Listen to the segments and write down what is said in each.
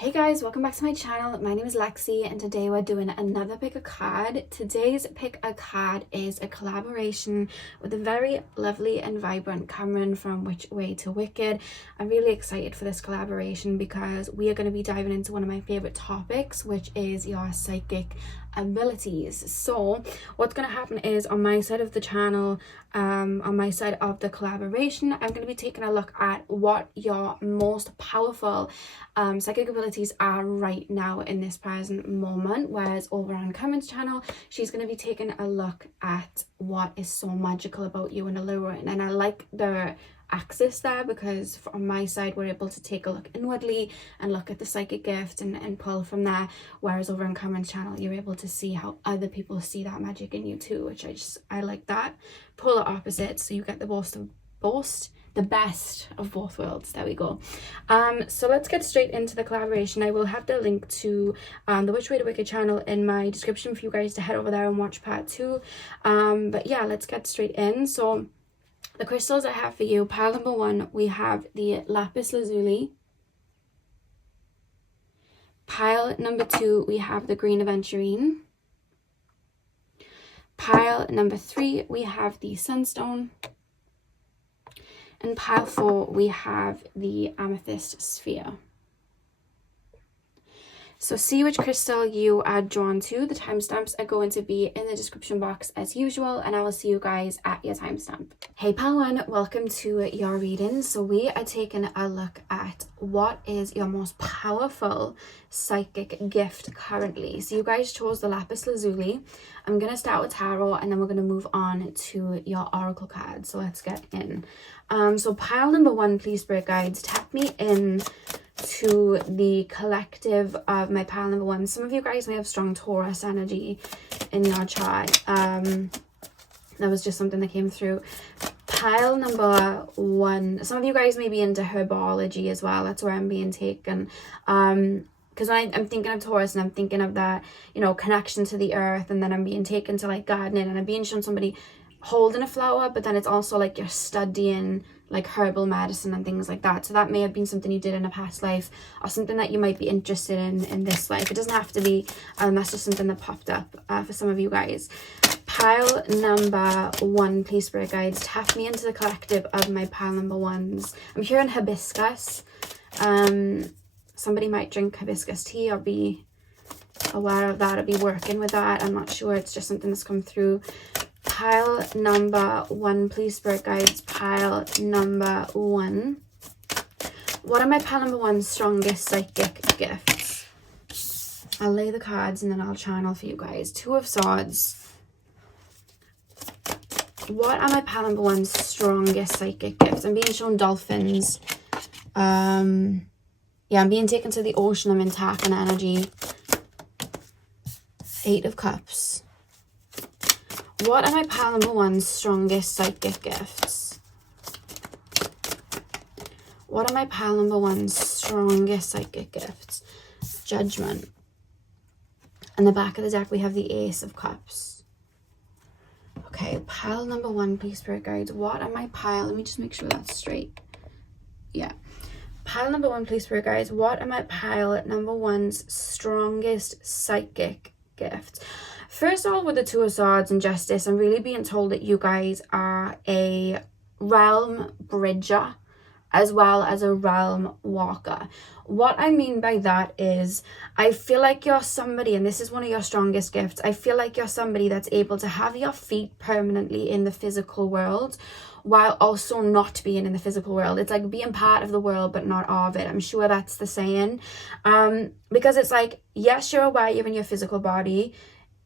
Hey guys, welcome back to my channel. My name is Lexi and today we're doing another pick a card. Today's pick a card is a collaboration with a very lovely and vibrant Cameron from Which Way to Wicked. I'm really excited for this collaboration because we are going to be diving into one of my favorite topics, which is your psychic abilities. So what's going to happen is on my side of the channel, on my side of the collaboration, I'm going to be taking a look at what your most powerful psychic abilities are right now in this present moment, whereas over on Cameron's channel she's going to be taking a look at what is so magical about you and alluring. And I like the axis there because on my side we're able to take a look inwardly and look at the psychic gift and pull from there, whereas over on Cameron's channel you're able to see how other people see that magic in you too, which I like that polar opposite, so you get the best of both worlds. There we go. So let's get straight into the collaboration. I will have the link to the Which Way to Wicked channel in my description for you guys to head over there and watch part 2. But yeah, let's get straight in. So the crystals I have for you, pile number 1, we have the lapis lazuli. Pile number 2, we have the green aventurine. Pile number 3, we have the sunstone. And pile 4, we have the amethyst sphere. So see which crystal you are drawn to. The timestamps are going to be in the description box as usual, and I will see you guys at your timestamp. Hey pile 1, welcome to your reading. So we are taking a look at what is your most powerful psychic gift currently. So you guys chose the lapis lazuli. I'm going to start with tarot and then we're going to move on to your oracle card. So let's get in. So pile number 1, please spirit guides, tap me in to the collective of my pile number 1. Some of you guys may have strong Taurus energy in your chart. That was just something that came through. Pile number 1, some of you guys may be into herbology as well. That's where I'm being taken. Because when I'm thinking of Taurus and I'm thinking of that, you know, connection to the earth, and then I'm being taken to like gardening and I'm being shown somebody holding a flower, but then it's also like you're studying like herbal medicine and things like that. So that may have been something you did in a past life or something that you might be interested in this life. It doesn't have to be, that's just something that popped up for some of you guys. Pile number 1, please spirit guides, tap me into the collective of my pile number 1s. I'm hearing hibiscus. Somebody might drink hibiscus tea or be aware of that or be working with that. I'm not sure, it's just something that's come through. Pile number 1, please spirit guides, pile number 1. What are my pile number 1's strongest psychic gifts? I'll lay the cards and then I'll channel for you guys. 2 of Swords. What are my pile number 1's strongest psychic gifts? I'm being shown dolphins. Yeah, I'm being taken to the ocean. I'm in Tarkan energy. 8 of Cups. What are my pile number 1's strongest psychic gifts? What are my pile number 1's strongest psychic gifts? Judgment. In the back of the deck, we have the Ace of Cups. Okay, pile number 1, please spirit guides. What are my pile? Let me just make sure that's straight. Yeah. Pile number 1, please spirit guides. What are my pile number 1's strongest psychic gifts? First of all, with the 2 of Swords and Justice, I'm really being told that you guys are a realm bridger as well as a realm walker. What I mean by that is I feel like you're somebody, and this is one of your strongest gifts, I feel like you're somebody that's able to have your feet permanently in the physical world while also not being in the physical world. It's like being part of the world but not of it. I'm sure that's the saying. Because it's like, yes, you're aware you're in your physical body,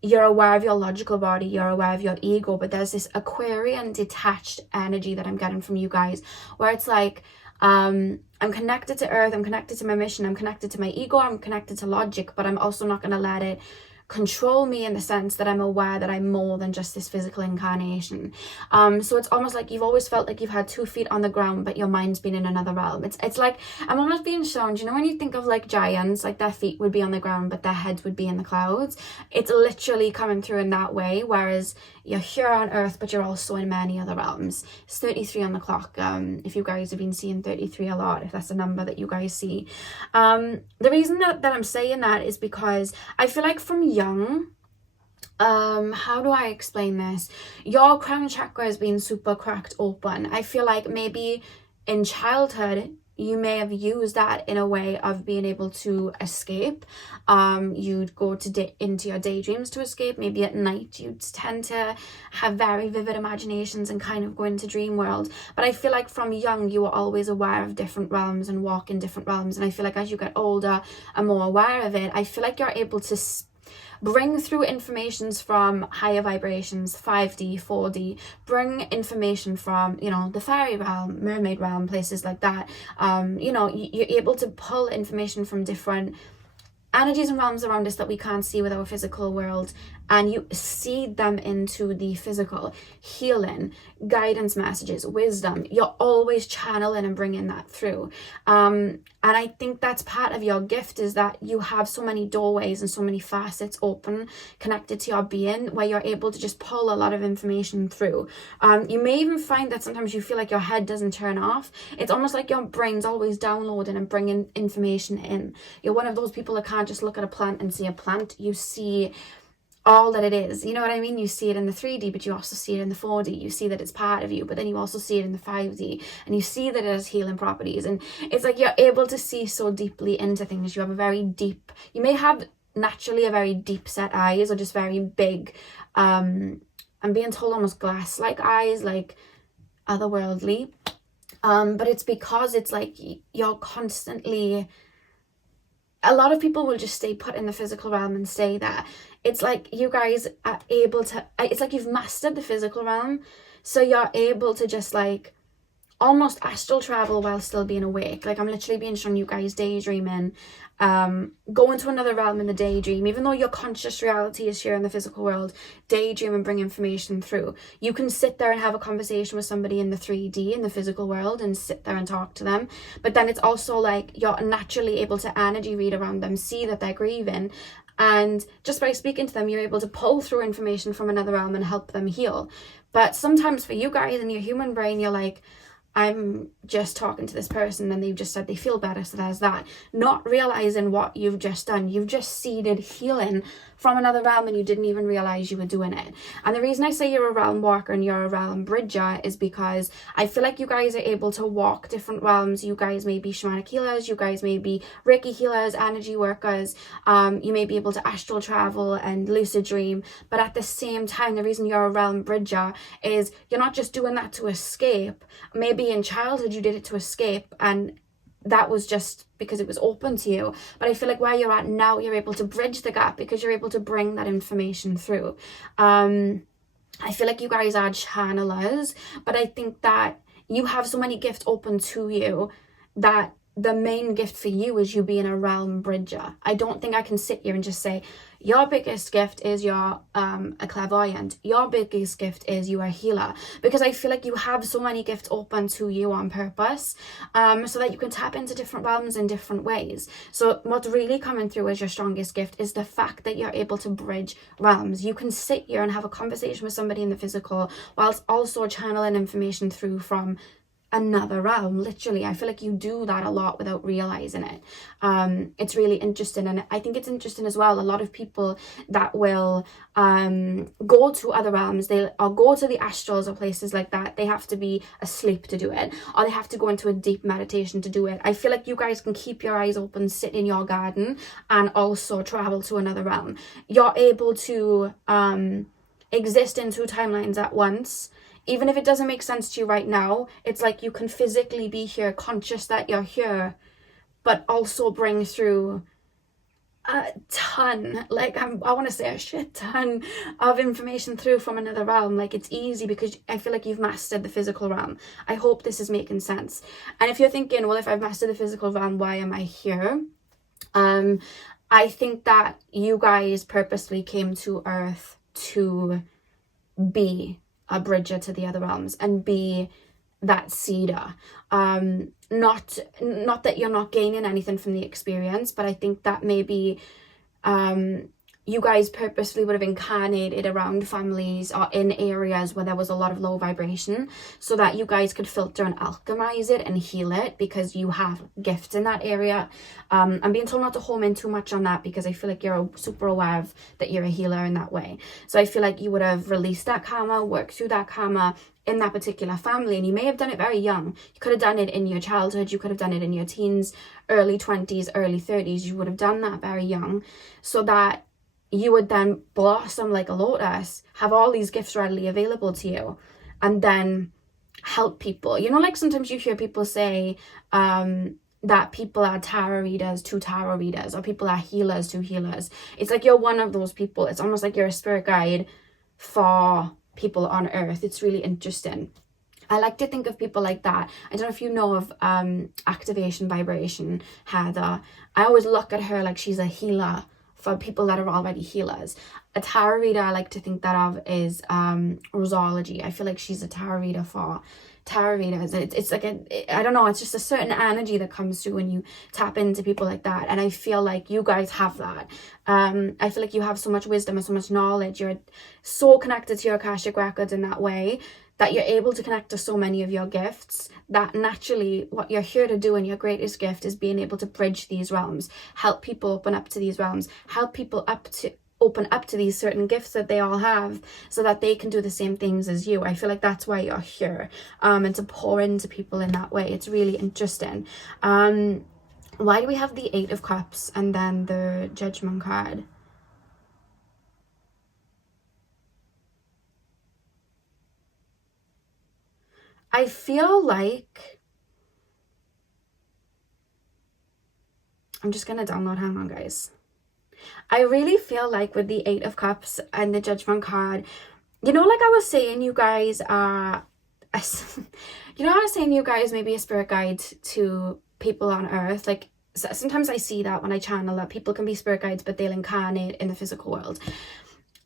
you're aware of your logical body, you're aware of your ego, but there's this Aquarian detached energy that I'm getting from you guys, where it's like, I'm connected to earth, I'm connected to my mission, I'm connected to my ego, I'm connected to logic, but I'm also not going to let it control me in the sense that I'm aware that I'm more than just this physical incarnation. So it's almost like you've always felt like you've had 2 feet on the ground, but your mind's been in another realm. It's like, I'm almost being shown, you know, when you think of like giants, like their feet would be on the ground, but their heads would be in the clouds. It's literally coming through in that way, whereas you're here on Earth, but you're also in many other realms. It's 33 on the clock. If you guys have been seeing 33 a lot, if that's a number that you guys see. The reason that I'm saying that is because I feel like from young, how do I explain this? Your crown chakra has been super cracked open. I feel like maybe in childhood, you may have used that in a way of being able to escape. You'd go into your daydreams to escape. Maybe at night you'd tend to have very vivid imaginations and kind of go into dream world. But I feel like from young you were always aware of different realms and walk in different realms. And I feel like as you get older and more aware of it, I feel like you're able to bring through informations from higher vibrations, 5D, 4D, bring information from, you know, the fairy realm, mermaid realm, places like that. You know, you're able to pull information from different energies and realms around us that we can't see with our physical world, and you seed them into the physical. Healing, guidance messages, wisdom, you're always channeling and bringing that through. And I think that's part of your gift, is that you have so many doorways and so many facets open connected to your being, where you're able to just pull a lot of information through. You may even find that sometimes you feel like your head doesn't turn off. It's almost like your brain's always downloading and bringing information in. You're one of those people that can't just look at a plant and see a plant. You see all that it is, you know what I mean? You see it in the 3D, but you also see it in the 4D. You see that it's part of you, but then you also see it in the 5D, and you see that it has healing properties. And it's like you're able to see so deeply into things. You have a very deep, you may have naturally a very deep set eyes, or just very big, I'm being told almost glass-like eyes, like otherworldly. But it's because it's like you're constantly, a lot of people will just stay put in the physical realm and stay there. It's like you guys are able to, it's like you've mastered the physical realm. So you're able to just like almost astral travel while still being awake. Like I'm literally being shown you guys daydreaming, go into another realm in the daydream, even though your conscious reality is here in the physical world. Daydream and bring information through. You can sit there and have a conversation with somebody in the 3D, in the physical world, and sit there and talk to them. But then it's also like you're naturally able to energy read around them, see that they're grieving, and just by speaking to them, you're able to pull through information from another realm and help them heal. But sometimes for you guys in your human brain, you're like, I'm just talking to this person and they've just said they feel better, so there's that. Not realizing what you've just done. You've just seeded healing from another realm and you didn't even realize you were doing it. And the reason I say you're a realm walker and you're a realm bridger is because I feel like you guys are able to walk different realms. You guys may be shamanic healers, you guys may be Reiki healers, energy workers, you may be able to astral travel and lucid dream, but at the same time, the reason you're a realm bridger is you're not just doing that to escape. Maybe in childhood you did it to escape, and that was just because it was open to you. But I feel like where you're at now, you're able to bridge the gap because you're able to bring that information through. I feel like you guys are channelers, but I think that you have so many gifts open to you that the main gift for you is you being a realm bridger. I don't think I can sit here and just say, your biggest gift is you're a clairvoyant. Your biggest gift is you are a healer. Because I feel like you have so many gifts open to you on purpose, so that you can tap into different realms in different ways. So what's really coming through as your strongest gift is the fact that you're able to bridge realms. You can sit here and have a conversation with somebody in the physical whilst also channeling information through from another realm. Literally, I feel like you do that a lot without realizing it. It's really interesting, and I think it's interesting as well, a lot of people that will go to other realms, or go to the astrals or places like that, they have to be asleep to do it, or they have to go into a deep meditation to do it. I feel like you guys can keep your eyes open, sit in your garden, and also travel to another realm. You're able to exist in two timelines at once. Even if it doesn't make sense to you right now, it's like you can physically be here, conscious that you're here, but also bring through a ton, like I want to say a shit ton of information through from another realm. Like it's easy because I feel like you've mastered the physical realm. I hope this is making sense. And if you're thinking, well, if I've mastered the physical realm, why am I here? I think that you guys purposely came to Earth to be a bridger to the other realms and be that seeder. Not that you're not gaining anything from the experience, but I think that maybe you guys purposefully would have incarnated around families or in areas where there was a lot of low vibration, so that you guys could filter and alchemize it and heal it, because you have gifts in that area. I'm being told not to home in too much on that, because I feel like you're super aware of that you're a healer in that way. So I feel like you would have released that karma, worked through that karma in that particular family, and you may have done it very young. You could have done it in your childhood, you could have done it in your teens, early 20s, early 30s. You would have done that very young, so that you would then blossom like a lotus, have all these gifts readily available to you, and then help people. You know, like sometimes you hear people say that people are tarot readers to tarot readers, or people are healers to healers. It's like you're one of those people. It's almost like you're a spirit guide for people on earth. It's really interesting. I like to think of people like that. I don't know if you know of activation vibration, Heather. I always look at her like she's a healer for people that are already healers. A tarot reader I like to think that of is Rosology. I feel like she's a tarot reader for tarot readers. It's like I don't know, it's just a certain energy that comes through when you tap into people like that, and I feel like you guys have that. I feel like you have so much wisdom and so much knowledge. You're so connected to your Akashic records in that way, that you're able to connect to so many of your gifts, that naturally what you're here to do, and your greatest gift is being able to bridge these realms, help people open up to these realms, help people open up to these certain gifts that they all have, so that they can do the same things as you. I feel like that's why you're here, and to pour into people in that way. It's really interesting. Why do we have the 8 of Cups and then the Judgment card? I feel like I'm just gonna download, hang on guys. I really feel like with the 8 of Cups and the Judgment card, you know, like I was saying, you guys are you know, I was saying you guys may be a spirit guide to people on earth. Like sometimes I see that when I channel, that people can be spirit guides but they'll incarnate in the physical world.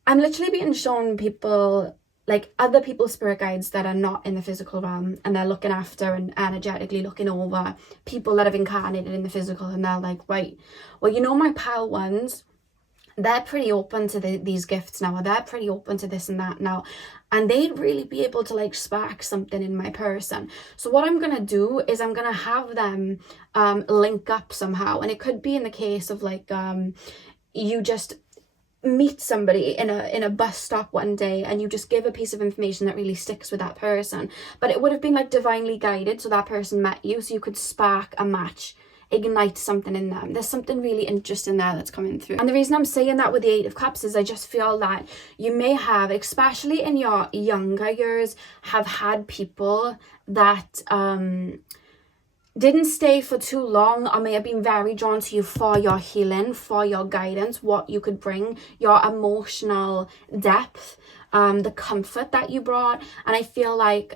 I'm literally being shown people, like other people's spirit guides that are not in the physical realm, and they're looking after and energetically looking over people that have incarnated in the physical, and they're like, right, well, you know, my pal ones, they're pretty open to these gifts now, or they're pretty open to this and that now, and they'd really be able to like spark something in my person. So what I'm gonna do is I'm gonna have them link up somehow, and it could be in the case of like you just meet somebody in a bus stop one day, and you just give a piece of information that really sticks with that person, but it would have been like divinely guided, so that person met you, so you could spark a match, ignite something in them. There's something really interesting there that's coming through. And the reason I'm saying that with the 8 of Cups is I just feel that you may have, especially in your younger years, have had people that didn't stay for too long, or may have been very drawn to you for your healing, for your guidance, what you could bring, your emotional depth, the comfort that you brought. And I feel like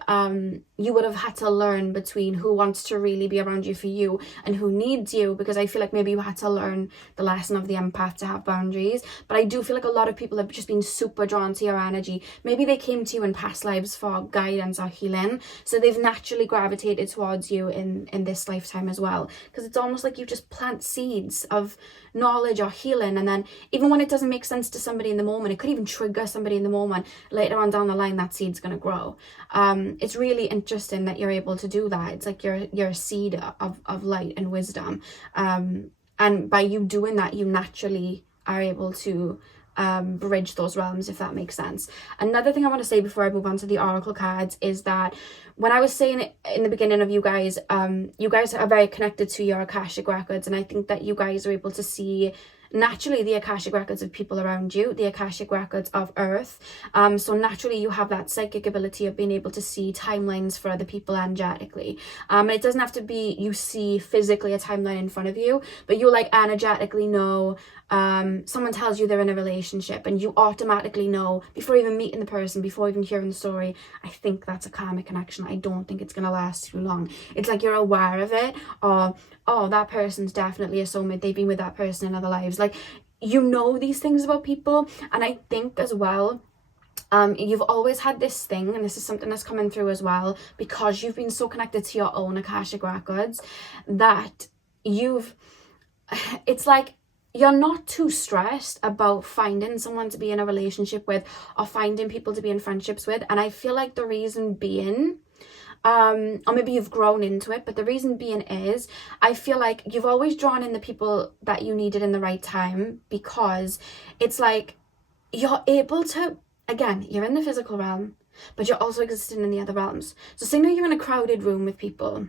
you would have had to learn between who wants to really be around you for you and who needs you, because I feel like maybe you had to learn the lesson of the empath to have boundaries. But I do feel like a lot of people have just been super drawn to your energy. Maybe they came to you in past lives for guidance or healing, so they've naturally gravitated towards you in this lifetime as well, because it's almost like you just plant seeds of knowledge or healing, and then even when it doesn't make sense to somebody in the moment, it could even trigger somebody in the moment, later on down the line that seed's going to grow. It's really interesting that you're able to do that. It's like you're a seed of light and wisdom, and by you doing that, you naturally are able to bridge those realms, if that makes sense. Another thing I want to say before I move on to the oracle cards is that when I was saying it in the beginning of you guys are very connected to your Akashic records, and I think that you guys are able to see naturally the Akashic records of people around you, the Akashic records of Earth. So naturally you have that psychic ability of being able to see timelines for other people energetically. And it doesn't have to be you see physically a timeline in front of you, but you like energetically know. Someone tells you they're in a relationship, and you automatically know before even meeting the person, before even hearing the story, I think that's a karmic connection. I don't think it's going to last too long. It's like you're aware of it, or oh, that person's definitely a soulmate, they've been with that person in other lives. Like, you know these things about people. And I think as well, you've always had this thing, and this is something that's coming through as well, because you've been so connected to your own Akashic records, that it's like you're not too stressed about finding someone to be in a relationship with or finding people to be in friendships with. And I feel like the reason being, or maybe you've grown into it, but the reason being is I feel like you've always drawn in the people that you needed in the right time, because it's like you're able to, again, you're in the physical realm, but you're also existing in the other realms. So say now you're in a crowded room with people.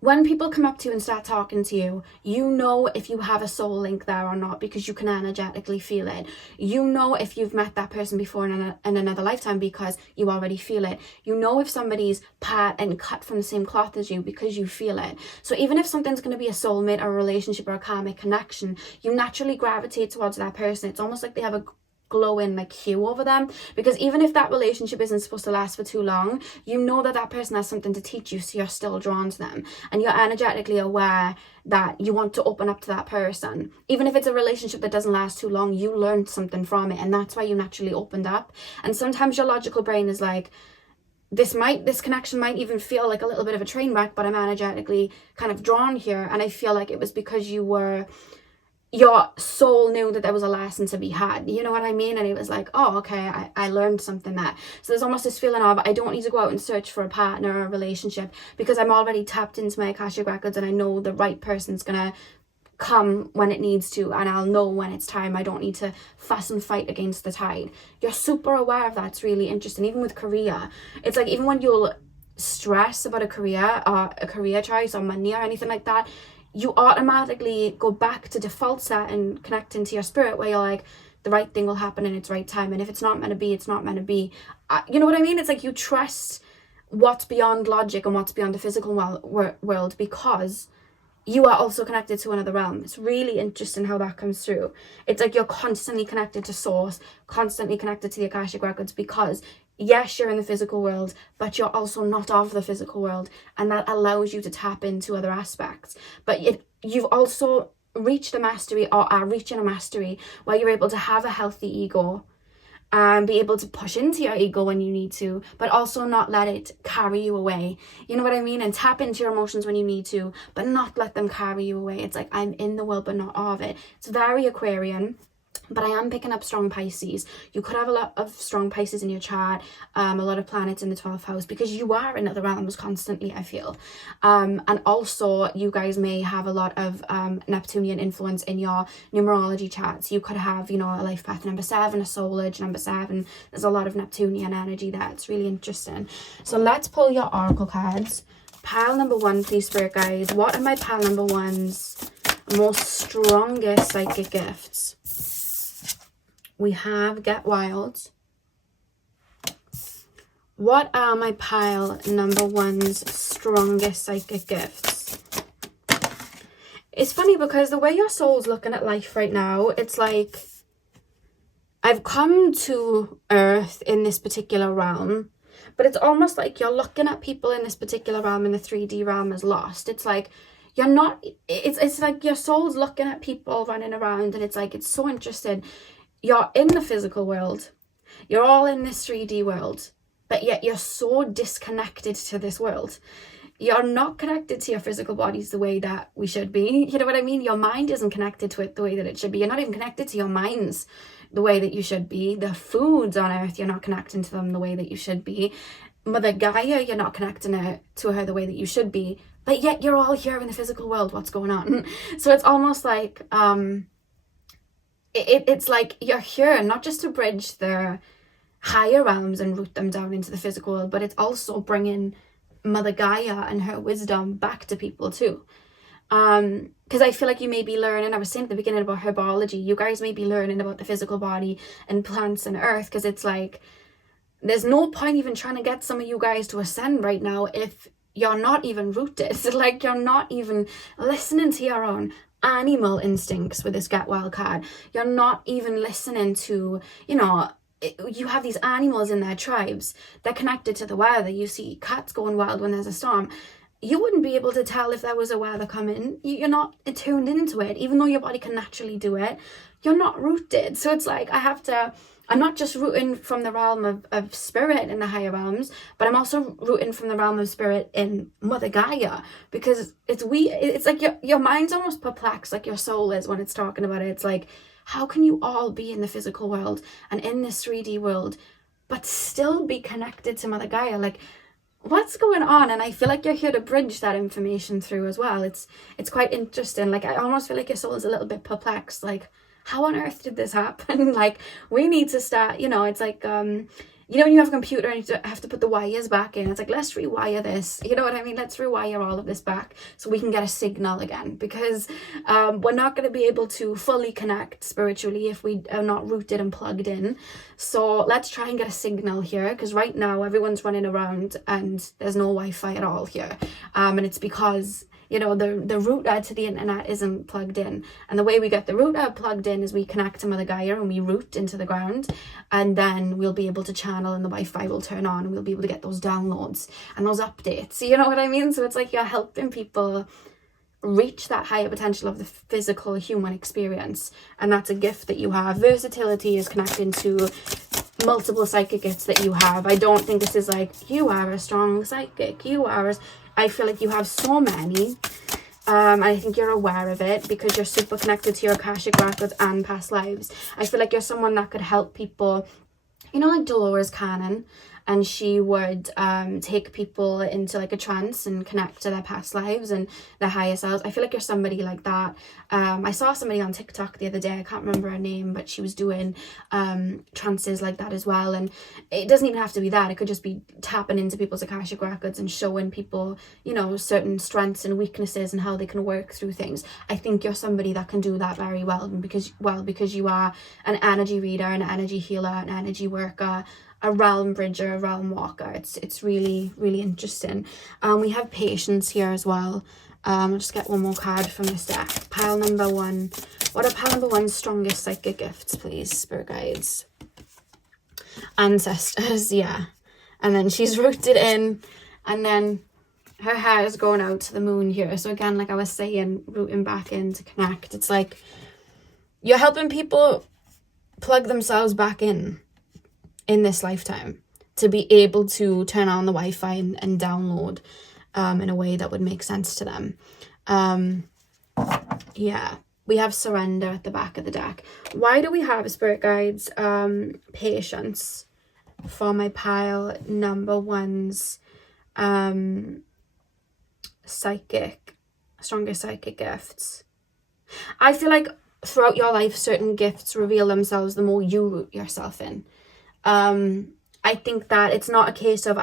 When people come up to you and start talking to you, you know if you have a soul link there or not, because you can energetically feel it. You know if you've met that person before in another lifetime, because you already feel it. You know if somebody's part and cut from the same cloth as you, because you feel it. So even if something's going to be a soulmate or a relationship or a karmic connection, you naturally gravitate towards that person. It's almost like they have a glowing like hue over them, because even if that relationship isn't supposed to last for too long, you know that that person has something to teach you, so you're still drawn to them, and you're energetically aware that you want to open up to that person. Even if it's a relationship that doesn't last too long, you learned something from it, and that's why you naturally opened up. And sometimes your logical brain is like, this connection might even feel like a little bit of a train wreck, but I'm energetically kind of drawn here. And I feel like it was because your soul knew that there was a lesson to be had, you know what I mean? And it was like, oh, okay, I learned something there. So there's almost this feeling of, I don't need to go out and search for a partner or a relationship, because I'm already tapped into my Akashic records, and I know the right person's gonna come when it needs to, and I'll know when it's time. I don't need to fuss and fight against the tide. You're super aware of that. It's really interesting. Even with career, it's like, even when you'll stress about a career or a career choice or money or anything like that, you automatically go back to default set and connect into your spirit, where you're like, the right thing will happen in its right time, and if it's not meant to be, it's not meant to be. You know what I mean? It's like you trust what's beyond logic and what's beyond the physical world, because you are also connected to another realm. It's really interesting how that comes through. It's like you're constantly connected to source, constantly connected to the Akashic records, because yes, you're in the physical world, but you're also not of the physical world, and that allows you to tap into other aspects. But you've also reached a mastery, or are reaching a mastery, where you're able to have a healthy ego and be able to push into your ego when you need to, but also not let it carry you away. You know what I mean? And tap into your emotions when you need to, but not let them carry you away. It's like, I'm in the world, but not of it. It's very Aquarian. But I am picking up strong Pisces. You could have a lot of strong Pisces in your chart, a lot of planets in the 12th house, because you are in other realms constantly, I feel. And also, you guys may have a lot of Neptunian influence in your numerology charts. You could have, you know, a life path number 7, a soul edge number 7. There's a lot of Neptunian energy there. It's really interesting. So let's pull your oracle cards. Pile number 1, please, spirit guides. What are my pile number 1's most strongest psychic gifts? We have Get Wild. What are my pile number 1's strongest psychic gifts? It's funny, because the way your soul's looking at life right now, it's like, I've come to Earth in this particular realm, but it's almost like you're looking at people in this particular realm, in the 3D realm, as lost. It's like, you're not, it's like your soul's looking at people running around, and it's like, it's so interesting. You're in the physical world. You're all in this 3D world, but yet you're so disconnected to this world. You're not connected to your physical bodies the way that we should be. You know what I mean? Your mind isn't connected to it the way that it should be. You're not even connected to your minds the way that you should be. The foods on Earth, you're not connecting to them the way that you should be. Mother Gaia, you're not connecting to her the way that you should be. But yet you're all here in the physical world. What's going on? So it's almost like... It's like you're here not just to bridge the higher realms and root them down into the physical world, but it's also bringing Mother Gaia and her wisdom back to people too. Because I feel like you may be learning, I was saying at the beginning about herbology, you guys may be learning about the physical body and plants and earth, because it's like, there's no point even trying to get some of you guys to ascend right now if you're not even rooted. Like, you're not even listening to your own animal instincts with this Get Wild card. You're not even listening to, you know, you have these animals in their tribes. They're connected to the weather. You see cats going wild when there's a storm. You wouldn't be able to tell if there was a weather coming. You're not tuned into it. Even though your body can naturally do it, you're not rooted. So it's like, I have to I'm not just rooting from the realm of spirit in the higher realms, but I'm also rooting from the realm of spirit in Mother Gaia, because it's like your mind's almost perplexed, like your soul is when it's talking about it. It's like, how can you all be in the physical world and in this 3D world, but still be connected to Mother Gaia? Like, what's going on? And I feel like you're here to bridge that information through as well. It's quite interesting. Like, I almost feel like your soul is a little bit perplexed, like, how on earth did this happen? Like, we need to start, it's like, when you have a computer and you have to put the wires back in, it's like, let's rewire this, you know what I mean? Let's rewire all of this back so we can get a signal again, because we're not going to be able to fully connect spiritually if we are not rooted and plugged in. So let's try and get a signal here, because right now everyone's running around and there's no Wi-Fi at all here, and it's because the router to the internet isn't plugged in. And the way we get the router plugged in is we connect to Mother Gaia and we route into the ground, and then we'll be able to channel and the Wi-Fi will turn on and we'll be able to get those downloads and those updates. You know what I mean? So it's like you're helping people reach that higher potential of the physical human experience, and that's a gift that you have. Versatility is connecting to multiple psychic gifts that you have. I don't think this is like, you are a strong psychic, I feel like you have so many. I think you're aware of it because you're super connected to your Akashic records and past lives. I feel like you're someone that could help people, like Dolores Cannon, and she would take people into like a trance and connect to their past lives and their higher selves. I feel like you're somebody like that. I saw somebody on TikTok the other day, I can't remember her name, but she was doing trances like that as well. And it doesn't even have to be that. It could just be tapping into people's Akashic records and showing people, certain strengths and weaknesses and how they can work through things. I think you're somebody that can do that very well, because you are an energy reader, an energy healer, an energy worker, a realm bridger, a realm walker. It's really, really interesting. We have patience here as well. I'll just get one more card from this deck. Pile number one. What are pile number one's strongest psychic gifts, please, spirit guides? Ancestors, yeah. And then she's rooted in, and then her hair is going out to the moon here. So again, like I was saying, rooting back in to connect. It's like you're helping people plug themselves back in this lifetime to be able to turn on the Wi-Fi and download in a way that would make sense to them. Yeah, we have surrender at the back of the deck. Why do we have, spirit guides, patience for my pile number one's strongest psychic gifts? I feel like throughout your life, certain gifts reveal themselves the more you root yourself in. I think that it's not a case of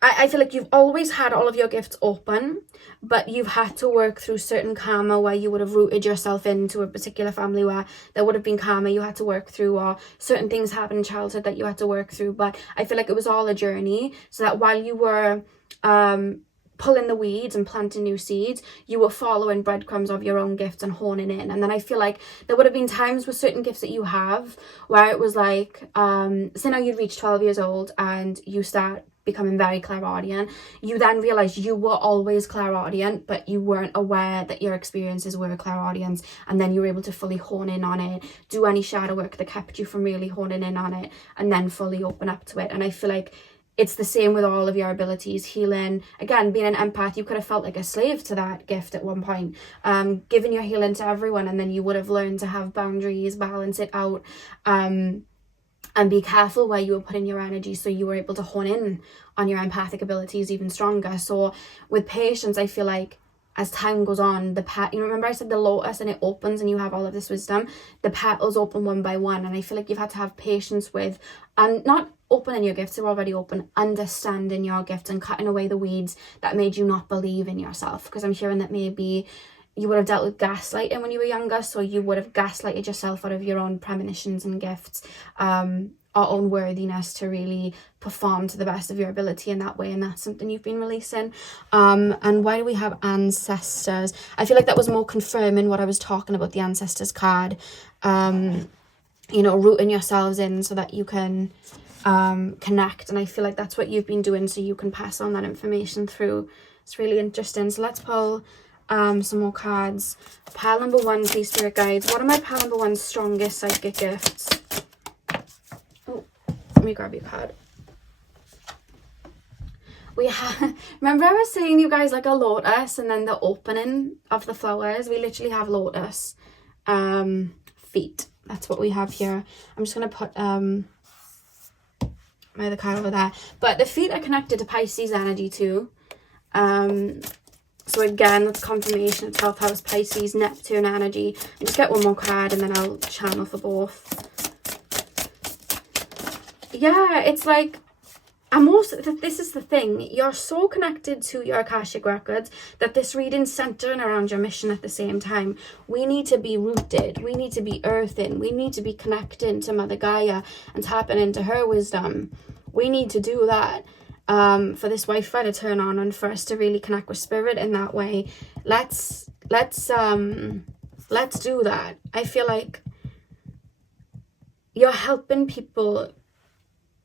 I feel like you've always had all of your gifts open, but you've had to work through certain karma where you would have rooted yourself into a particular family where there would have been karma you had to work through, or certain things happened in childhood that you had to work through. But I feel like it was all a journey, so that while you were pulling the weeds and planting new seeds, you were following breadcrumbs of your own gifts and honing in. And then I feel like there would have been times with certain gifts that you have where it was like, say now you'd reach 12 years old and you start becoming very clairaudient. You then realize you were always clairaudient, but you weren't aware that your experiences were clairaudience, and then you were able to fully hone in on it, do any shadow work that kept you from really honing in on it, and then fully open up to it. And I feel like it's the same with all of your abilities. Healing, again, being an empath, you could have felt like a slave to that gift at one point, giving your healing to everyone, and then you would have learned to have boundaries, balance it out, and be careful where you were putting your energy, so you were able to hone in on your empathic abilities even stronger. So with patience, I feel like as time goes on, you remember I said the lotus and it opens and you have all of this wisdom, the petals open one by one. And I feel like you've had to have patience with, and not opening your gifts, they're already open, understanding your gifts and cutting away the weeds that made you not believe in yourself. Because I'm hearing that maybe you would have dealt with gaslighting when you were younger, so you would have gaslighted yourself out of your own premonitions and gifts, our own worthiness to really perform to the best of your ability in that way, and that's something you've been releasing. And why do we have ancestors? I feel like that was more confirming what I was talking about, the ancestors card, rooting yourselves in so that you can connect, and I feel like that's what you've been doing, so you can pass on that information through. It's really interesting. So let's pull some more cards. Pile number one, please, spirit guides. What are my pile number one's strongest psychic gifts? me grab your card. We have, remember I was saying you guys like a lotus and then the opening of the flowers? We literally have lotus feet. That's what we have here. I'm just going to put my other card over there. But the feet are connected to Pisces energy too. So again, that's confirmation of 12th house Pisces, Neptune energy. I'll just get one more card and then I'll channel for both. Yeah, it's like, this is the thing, you're so connected to your Akashic records that this reading's centering around your mission at the same time. We need to be rooted, we need to be earthing, we need to be connecting to Mother Gaia and tapping into her wisdom. We need to do that for this Wi-Fi to turn on and for us to really connect with spirit in that way. Let's do that. I feel like you're helping people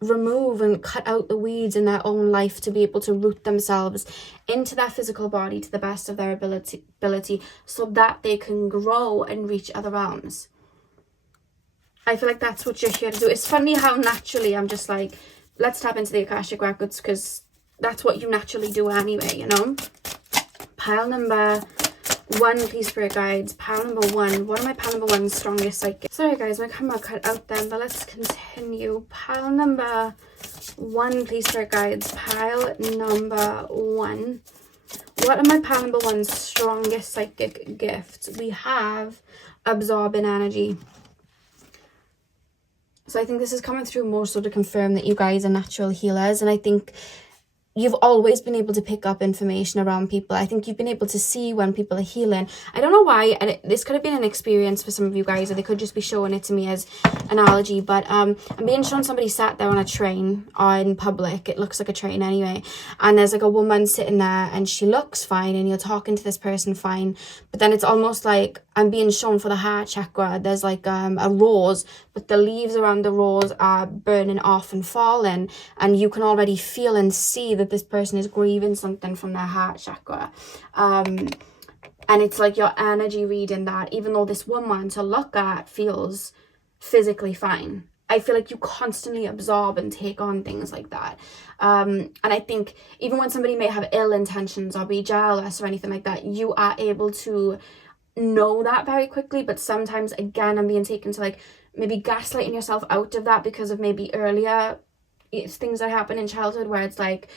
remove and cut out the weeds in their own life to be able to root themselves into their physical body to the best of their ability so that they can grow and reach other realms. I feel like that's what you're here to do. It's funny how naturally I'm just like, let's tap into the Akashic records because that's what you naturally do anyway, you know. Pile number 1, please, spirit guides. Pile number 1. What are my pile number 1 strongest psychic? Sorry guys, my camera cut out then, but let's continue. Pile number 1, please, spirit guides. Pile number 1. What are my pile number 1 strongest psychic gifts? We have absorbing energy. So I think this is coming through more so to confirm that you guys are natural healers, and I think you've always been able to pick up information around people. I think you've been able to see when people are healing. I don't know why, and this could have been an experience for some of you guys, or they could just be showing it to me as analogy, but I'm being shown somebody sat there on a train or in public. It looks like a train anyway, and there's like a woman sitting there and she looks fine and you're talking to this person fine, but then it's almost like I'm being shown for the heart chakra. There's like a rose, but the leaves around the rose are burning off and falling, and you can already feel and see that this person is grieving something from their heart chakra. And it's like your energy reading that, even though this woman to look at feels physically fine. I feel like you constantly absorb and take on things like that. And I think even when somebody may have ill intentions or be jealous or anything like that, you are able to know that very quickly. But sometimes, again, I'm being taken to like maybe gaslighting yourself out of that because of maybe earlier things that happen in childhood where it's like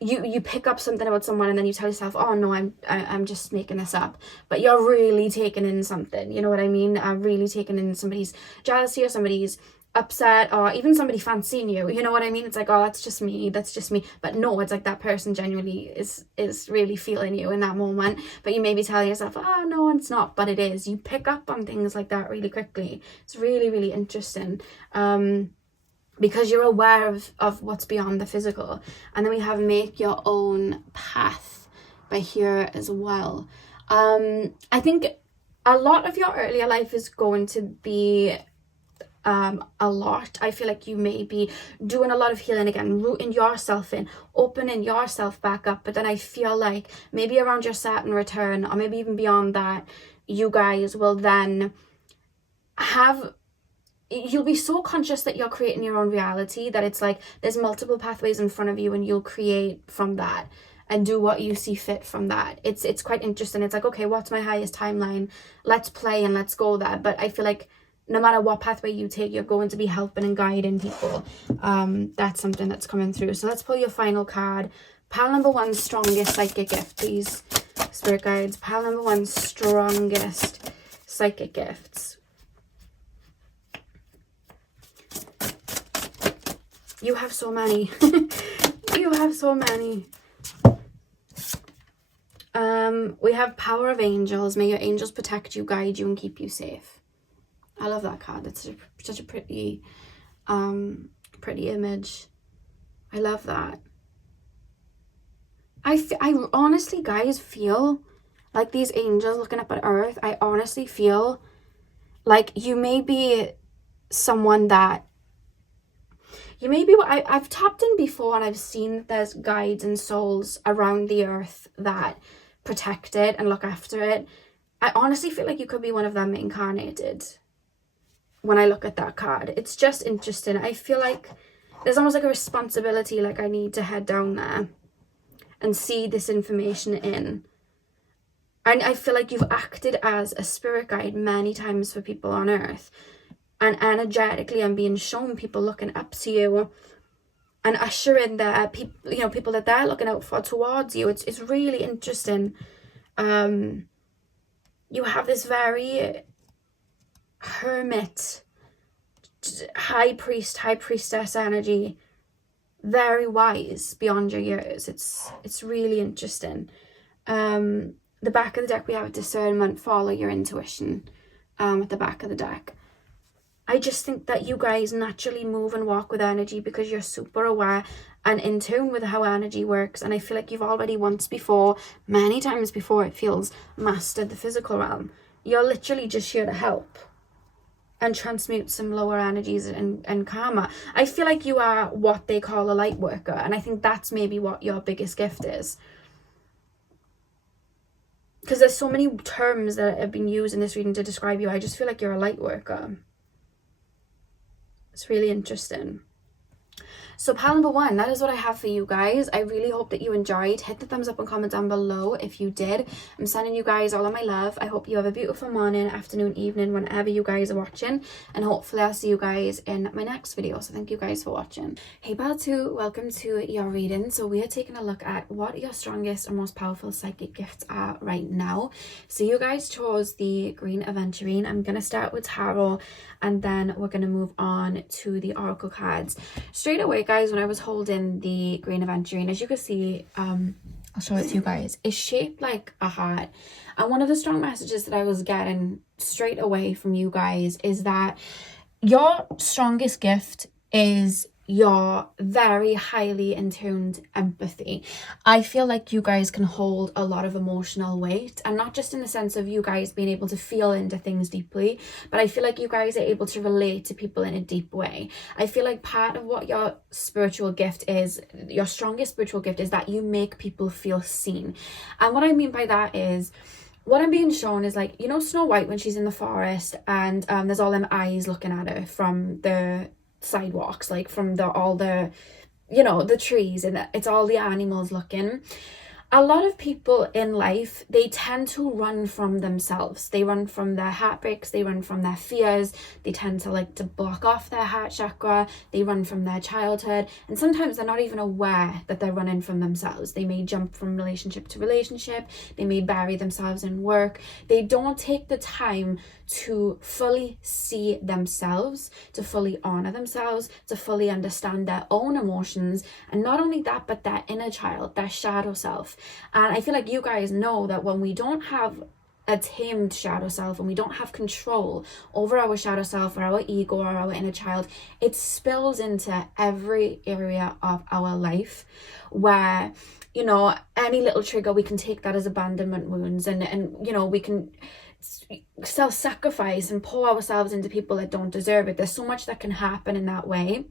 you pick up something about someone and then you tell yourself, oh no, I'm just making this up, but you're really taking in something, you know what I mean? Really taking in somebody's jealousy or somebody's upset or even somebody fancying you, you know what I mean? It's like, oh, that's just me, but no, it's like that person genuinely is really feeling you in that moment, but you maybe tell yourself, oh no, it's not, but it is. You pick up on things like that really quickly. It's really, really interesting, because you're aware of what's beyond the physical. And then we have make your own path by here as well. I think a lot of your earlier life is going to be a lot. I feel like you may be doing a lot of healing again, rooting yourself in, opening yourself back up, but then I feel like maybe around your Saturn return or maybe even beyond that, you guys will then you'll be so conscious that you're creating your own reality that it's like there's multiple pathways in front of you and you'll create from that and do what you see fit from that. It's quite interesting. It's like, okay, what's my highest timeline? Let's play and let's go there. But I feel like no matter what pathway you take, you're going to be helping and guiding people. That's something that's coming through. So let's pull your final card. Pile number 1, strongest psychic gift, please, spirit guides. Pile number 1, strongest psychic gifts. You have so many. You have so many. We have power of angels. May your angels protect you, guide you, and keep you safe. I love that card. That's such a pretty image. I love that. I honestly, guys, feel like these angels looking up at Earth. I honestly feel like you may be someone that I've tapped in before and I've seen that there's guides and souls around the earth that protect it and look after it. I honestly feel like you could be one of them incarnated when I look at that card. It's just interesting. I feel like there's almost like a responsibility, like I need to head down there and see this information in. And I feel like you've acted as a spirit guide many times for people on earth. And energetically, I'm being shown people looking up to you and ushering their people, you know, people that they're looking out for towards you. It's really interesting. You have this very hermit, high priest, high priestess energy, very wise beyond your years. It's really interesting. The back of the deck, we have discernment, follow your intuition. At the back of the deck, I just think that you guys naturally move and walk with energy because you're super aware and in tune with how energy works. And I feel like you've already once before, many times before, it feels, mastered the physical realm. You're literally just here to help and transmute some lower energies and karma. I feel like you are what they call a light worker, and I think that's maybe what your biggest gift is. Because there's so many terms that have been used in this reading to describe you. I just feel like you're a light worker. It's really interesting. So pile number 1, that is what I have for you guys. I really hope that you enjoyed. Hit the thumbs up and comment down below if you did. I'm sending you guys all of my love. I hope you have a beautiful morning, afternoon, evening, whenever you guys are watching. And hopefully I'll see you guys in my next video. So thank you guys for watching. Hey pile 2, welcome to your reading. So we are taking a look at what your strongest and most powerful psychic gifts are right now. So you guys chose the Green Aventurine. I'm going to start with Tarot, and then we're going to move on to the Oracle cards. Straight away, guys, when I was holding the Green Aventurine, as you can see, I'll show it to you guys, it's shaped like a heart. And one of the strong messages that I was getting straight away from you guys is that your strongest gift is your very highly intuned empathy. I feel like you guys can hold a lot of emotional weight, and not just in the sense of you guys being able to feel into things deeply, but I feel like you guys are able to relate to people in a deep way. I feel like part of what your spiritual gift is, your strongest spiritual gift, is that you make people feel seen. And what I mean by that is, what I'm being shown is, like, you know, Snow White when she's in the forest and there's all them eyes looking at her from the sidewalks, like from all the, you know, the trees, and it's all the animals looking. A lot of people in life, they tend to run from themselves. They run from their heartbreaks, they run from their fears, they tend to like to block off their heart chakra, they run from their childhood, and sometimes they're not even aware that they're running from themselves. They may jump from relationship to relationship, they may bury themselves in work. They don't take the time to fully see themselves, to fully honor themselves, to fully understand their own emotions, and not only that, but their inner child, their shadow self. And I feel like you guys know that when we don't have a tamed shadow self, and we don't have control over our shadow self or our ego or our inner child, it spills into every area of our life, where, you know, any little trigger, we can take that as abandonment wounds, and you know, we can self-sacrifice and pour ourselves into people that don't deserve it. There's so much that can happen in that way.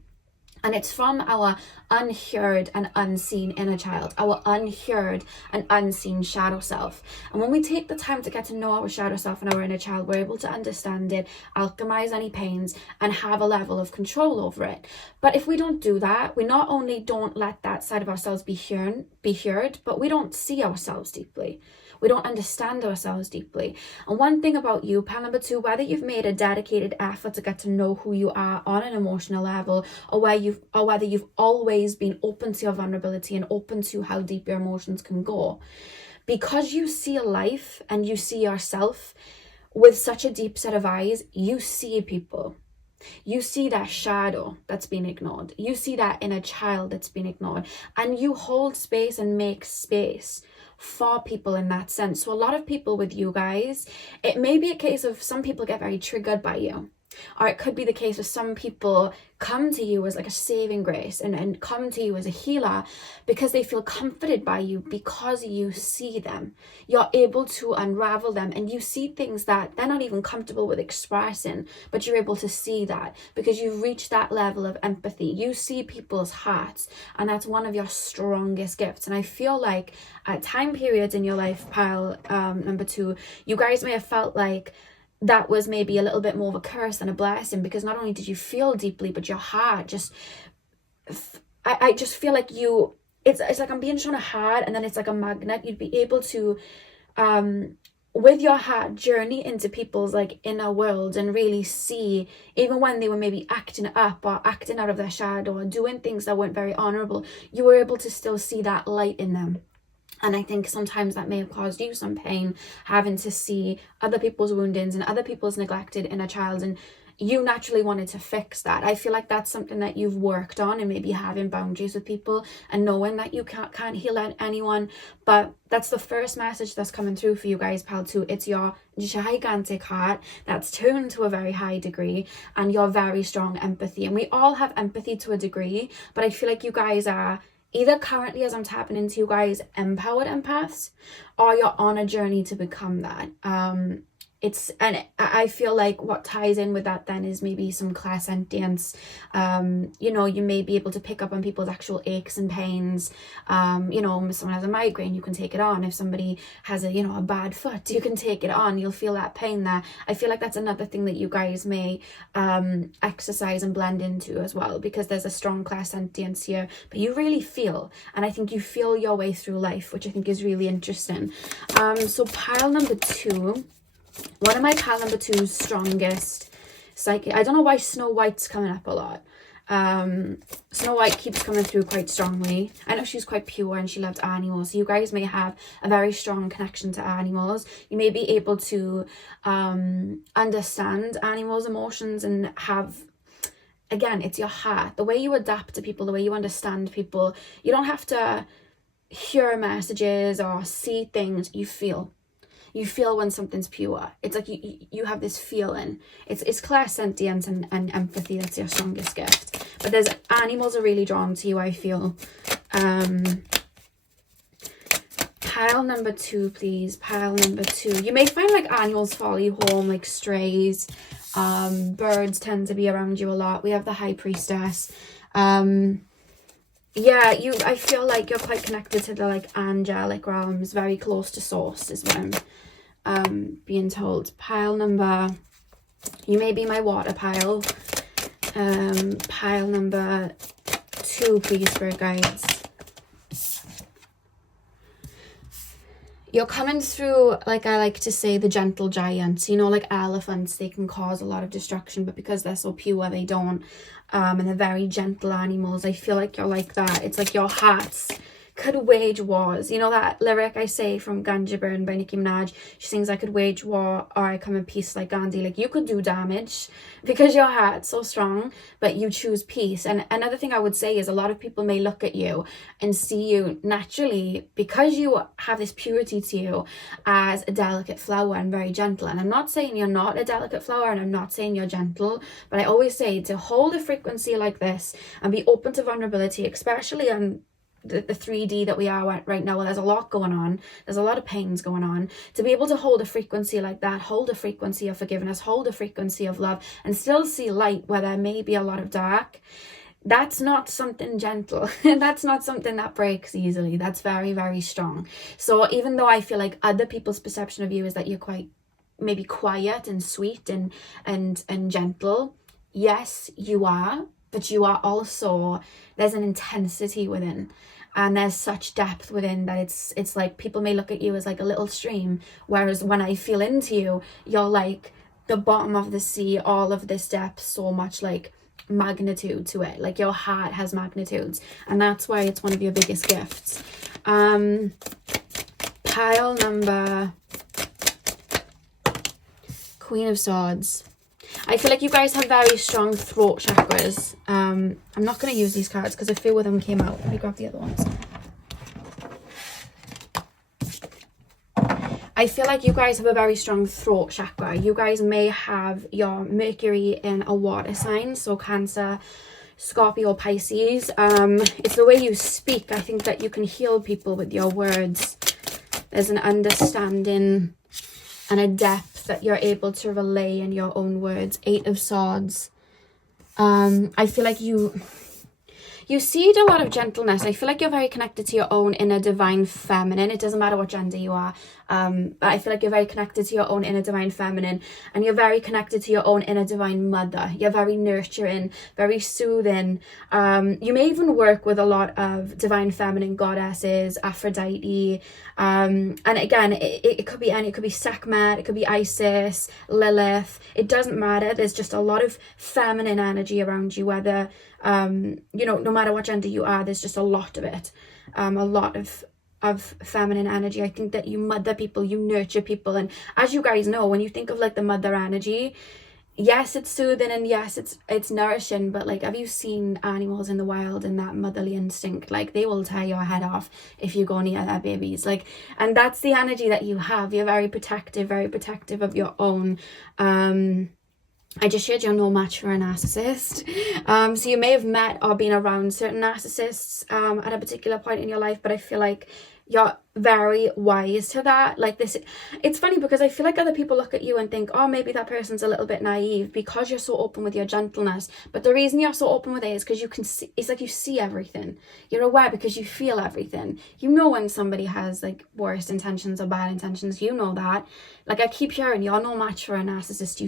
And it's from our unheard and unseen inner child, our unheard and unseen shadow self. And when we take the time to get to know our shadow self and our inner child, we're able to understand it, alchemize any pains, and have a level of control over it. But if we don't do that, we not only don't let that side of ourselves be heard, but we don't see ourselves deeply. We don't understand ourselves deeply. And one thing about you, pile number 2, whether you've made a dedicated effort to get to know who you are on an emotional level, or whether you've always been open to your vulnerability and open to how deep your emotions can go, because you see life and you see yourself with such a deep set of eyes, you see people. You see that shadow that's been ignored. You see that inner child that's been ignored. And you hold space and make space for people in that sense. So a lot of people with you guys, it may be a case of some people get very triggered by you. Or it could be the case of some people come to you as like a saving grace and come to you as a healer because they feel comforted by you, because you see them. You're able to unravel them, and you see things that they're not even comfortable with expressing, but you're able to see that because you've reached that level of empathy. You see people's hearts, and that's one of your strongest gifts. And I feel like at time periods in your life, pile number 2, you guys may have felt like that was maybe a little bit more of a curse than a blessing, because not only did you feel deeply, but your heart just I just feel like it's like I'm being shown a heart, and then it's like a magnet. You'd be able to, with your heart, journey into people's like inner world and really see, even when they were maybe acting up or acting out of their shadow or doing things that weren't very honorable, you were able to still see that light in them. And I think sometimes that may have caused you some pain, having to see other people's woundings and other people's neglected inner child, and you naturally wanted to fix that. I feel like that's something that you've worked on, and maybe having boundaries with people and knowing that you can't heal anyone. But that's the first message that's coming through for you guys, pal, too. It's your gigantic heart that's tuned to a very high degree, and your very strong empathy. And we all have empathy to a degree, but I feel like you guys are either currently, as I'm tapping into you guys, empowered empaths, or you're on a journey to become that. And I feel like what ties in with that then is maybe some clairsentience. You know, you may be able to pick up on people's actual aches and pains. You know, if someone has a migraine, you can take it on. If somebody has a bad foot, you can take it on. You'll feel that pain there. I feel like that's another thing that you guys may exercise and blend into as well, because there's a strong clairsentience here, but you really feel, and I think you feel your way through life, which I think is really interesting. So pile number 2. One of my pile number 2's strongest psychic. I don't know why Snow White's coming up a lot. Snow White keeps coming through quite strongly. I know she's quite pure and she loved animals. So you guys may have a very strong connection to animals. You may be able to understand animals' emotions and have, again, it's your heart. The way you adapt to people, the way you understand people. You don't have to hear messages or see things. You feel. You feel when something's pure. It's like you have this feeling. It's clairsentience and empathy that's your strongest gift. But there's animals are really drawn to you, I feel. Pile number 2, please. Pile number 2. You may find like animals follow you home, like strays. Birds tend to be around you a lot. We have the High Priestess. Yeah, I feel like you're quite connected to the like angelic realms, very close to source is what I'm being told. Pile number, you may be my water pile. Pile number 2, please, spirit guides. You're coming through, like I like to say, the gentle giants. You know, like elephants, they can cause a lot of destruction, but because they're so pure, they don't. And they're very gentle animals. I feel like you're like that. It's like your hearts could wage wars. You know that lyric I say from Ganja Burn by Nicki Minaj? She sings, I could wage war or I come in peace like Gandhi. Like, you could do damage because your heart's so strong, but you choose peace. And another thing I would say is a lot of people may look at you and see you naturally, because you have this purity to you, as a delicate flower and very gentle. And I'm not saying you're not a delicate flower, and I'm not saying you're gentle, but I always say to hold a frequency like this and be open to vulnerability, especially on the 3D that we are right now, where there's a lot going on, there's a lot of pains going on. To be able to hold a frequency like that, hold a frequency of forgiveness, hold a frequency of love, and still see light where there may be a lot of dark, that's not something gentle. That's not something that breaks easily. That's very, very strong. So even though I feel like other people's perception of you is that you're quite maybe quiet and sweet and gentle, yes, you are, but you are also, there's an intensity within, and there's such depth within that it's like people may look at you as like a little stream, whereas when I feel into you, you're like the bottom of the sea, all of this depth, so much like magnitude to it. Like your heart has magnitudes, and that's why it's one of your biggest gifts. Pile number, Queen of Swords. I feel like you guys have very strong throat chakras. I'm not going to use these cards because a few of them came out. Let me grab the other ones. I feel like you guys have a very strong throat chakra. You guys may have your Mercury in a water sign, so Cancer, Scorpio, Pisces. It's the way you speak. I think that you can heal people with your words. There's an understanding and a depth that you're able to relay in your own words. 8 of Swords. I feel like you seed a lot of gentleness. I feel like you're very connected to your own inner divine feminine. It doesn't matter what gender you are. But I feel like you're very connected to your own inner divine feminine, and you're very connected to your own inner divine mother. You're very nurturing, very soothing. You may even work with a lot of divine feminine goddesses, Aphrodite, and again, it could be any, it could be Sekhmet, it could be Isis, Lilith. It doesn't matter. There's just a lot of feminine energy around you, whether you know, no matter what gender you are, there's just a lot of it, a lot of feminine energy. I think that you mother people, you nurture people, and as you guys know, when you think of like the mother energy, yes, it's soothing, and yes, it's nourishing, but like, have you seen animals in the wild and that motherly instinct? Like, they will tear your head off if you go near their babies, like, and that's the energy that you have. You're very protective of your own. I just shared you're no match for a narcissist. So you may have met or been around certain narcissists at a particular point in your life, but I feel like you're very wise to that. Like, this, it's funny because I feel like other people look at you and think, oh, maybe that person's a little bit naive because you're so open with your gentleness. But the reason you're so open with it is because you can see, it's like you see everything. You're aware because you feel everything. You know when somebody has like worst intentions or bad intentions, you know that. Like, I keep hearing you're no match for a narcissist.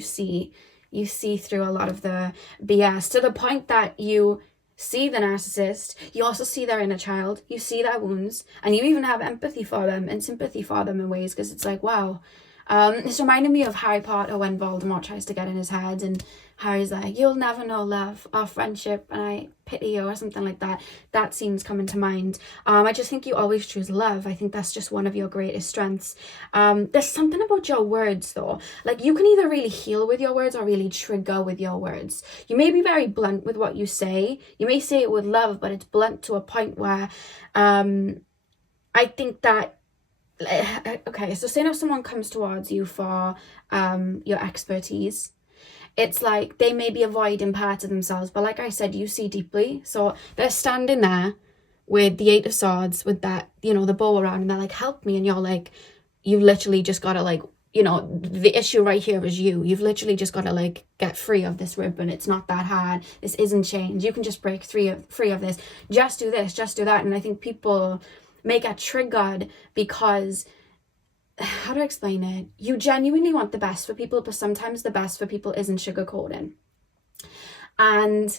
You see through a lot of the BS, to the point that you see the narcissist, you also see their inner child, you see their wounds, and you even have empathy for them and sympathy for them in ways, because it's like, wow. This reminded me of Harry Potter when Voldemort tries to get in his head and Harry's like, you'll never know love or friendship and I pity you, or something like that. That scene's coming to mind. I just think you always choose love. I think that's just one of your greatest strengths. There's something about your words though. Like, you can either really heal with your words or really trigger with your words. You may be very blunt with what you say. You may say it with love, but it's blunt to a point where I think that, okay, so say now someone comes towards you for your expertise, it's like they may be avoiding parts of themselves, but like I said, you see deeply. So they're standing there with the 8 of Swords, with that, you know, the bow around, and they're like, help me, and you're like, you literally just gotta, like, you know, the issue right here is you've literally just got to like get free of this ribbon. It's not that hard. This isn't change. You can just break free of this. Just do this, just do that. And I think people may get triggered because, how do I explain it? You genuinely want the best for people, but sometimes the best for people isn't sugarcoating. And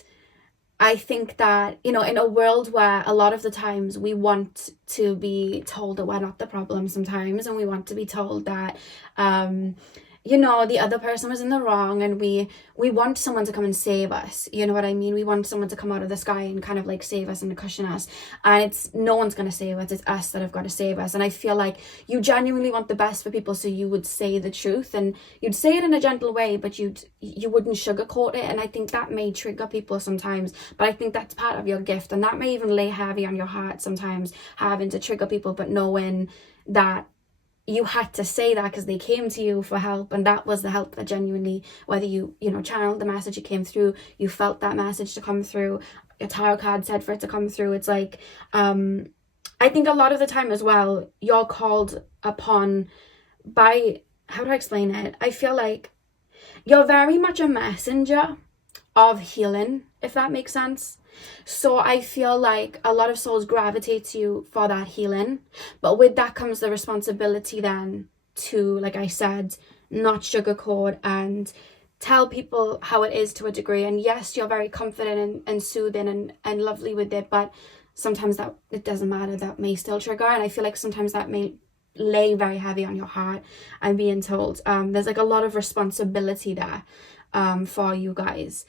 I think that, you know, in a world where a lot of the times we want to be told that we're not the problem sometimes, and we want to be told that, you know, the other person was in the wrong, and we want someone to come and save us. You know what I mean? We want someone to come out of the sky and kind of like save us and cushion us. And it's no one's going to save us. It's us that have got to save us. And I feel like you genuinely want the best for people, so you would say the truth, and you'd say it in a gentle way, but you wouldn't sugarcoat it. And I think that may trigger people sometimes, but I think that's part of your gift, and that may even lay heavy on your heart sometimes, having to trigger people, but knowing that you had to say that because they came to you for help, and that was the help that genuinely, whether you know, channeled the message, it came through, you felt that message to come through, your tarot card said for it to come through. It's like, I think a lot of the time as well, you're called upon by, how do I explain it? I feel like you're very much a messenger of healing, if that makes sense. So I feel like a lot of souls gravitate to you for that healing, but with that comes the responsibility then to, like I said, not sugarcoat and tell people how it is to a degree. And yes, you're very confident and soothing and lovely with it, but sometimes that it doesn't matter, that may still trigger. And I feel like sometimes that may lay very heavy on your heart. I'm being told there's like a lot of responsibility there for you guys,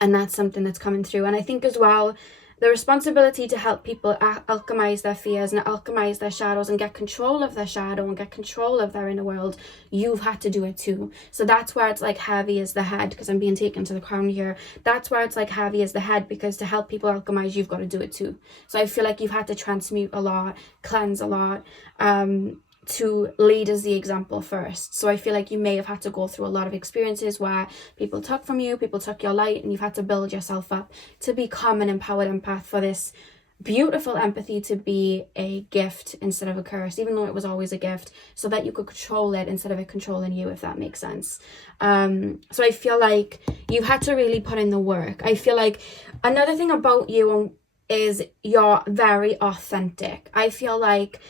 and that's something that's coming through. And I think as well, the responsibility to help people alchemize their fears and alchemize their shadows and get control of their shadow and get control of their inner world, you've had to do it too. So that's where it's like heavy as the head, because I'm being taken to the crown here. That's where it's like heavy as the head, because to help people alchemize, you've got to do it too. So I feel like you've had to transmute a lot, cleanse a lot, to lead as the example first. So I feel like you may have had to go through a lot of experiences where people took from you, people took your light, and you've had to build yourself up to become an empowered empath, for this beautiful empathy to be a gift instead of a curse, even though it was always a gift, so that you could control it instead of it controlling you, if that makes sense. So I feel like you've had to really put in the work. I feel like another thing about you is you're very authentic. I feel like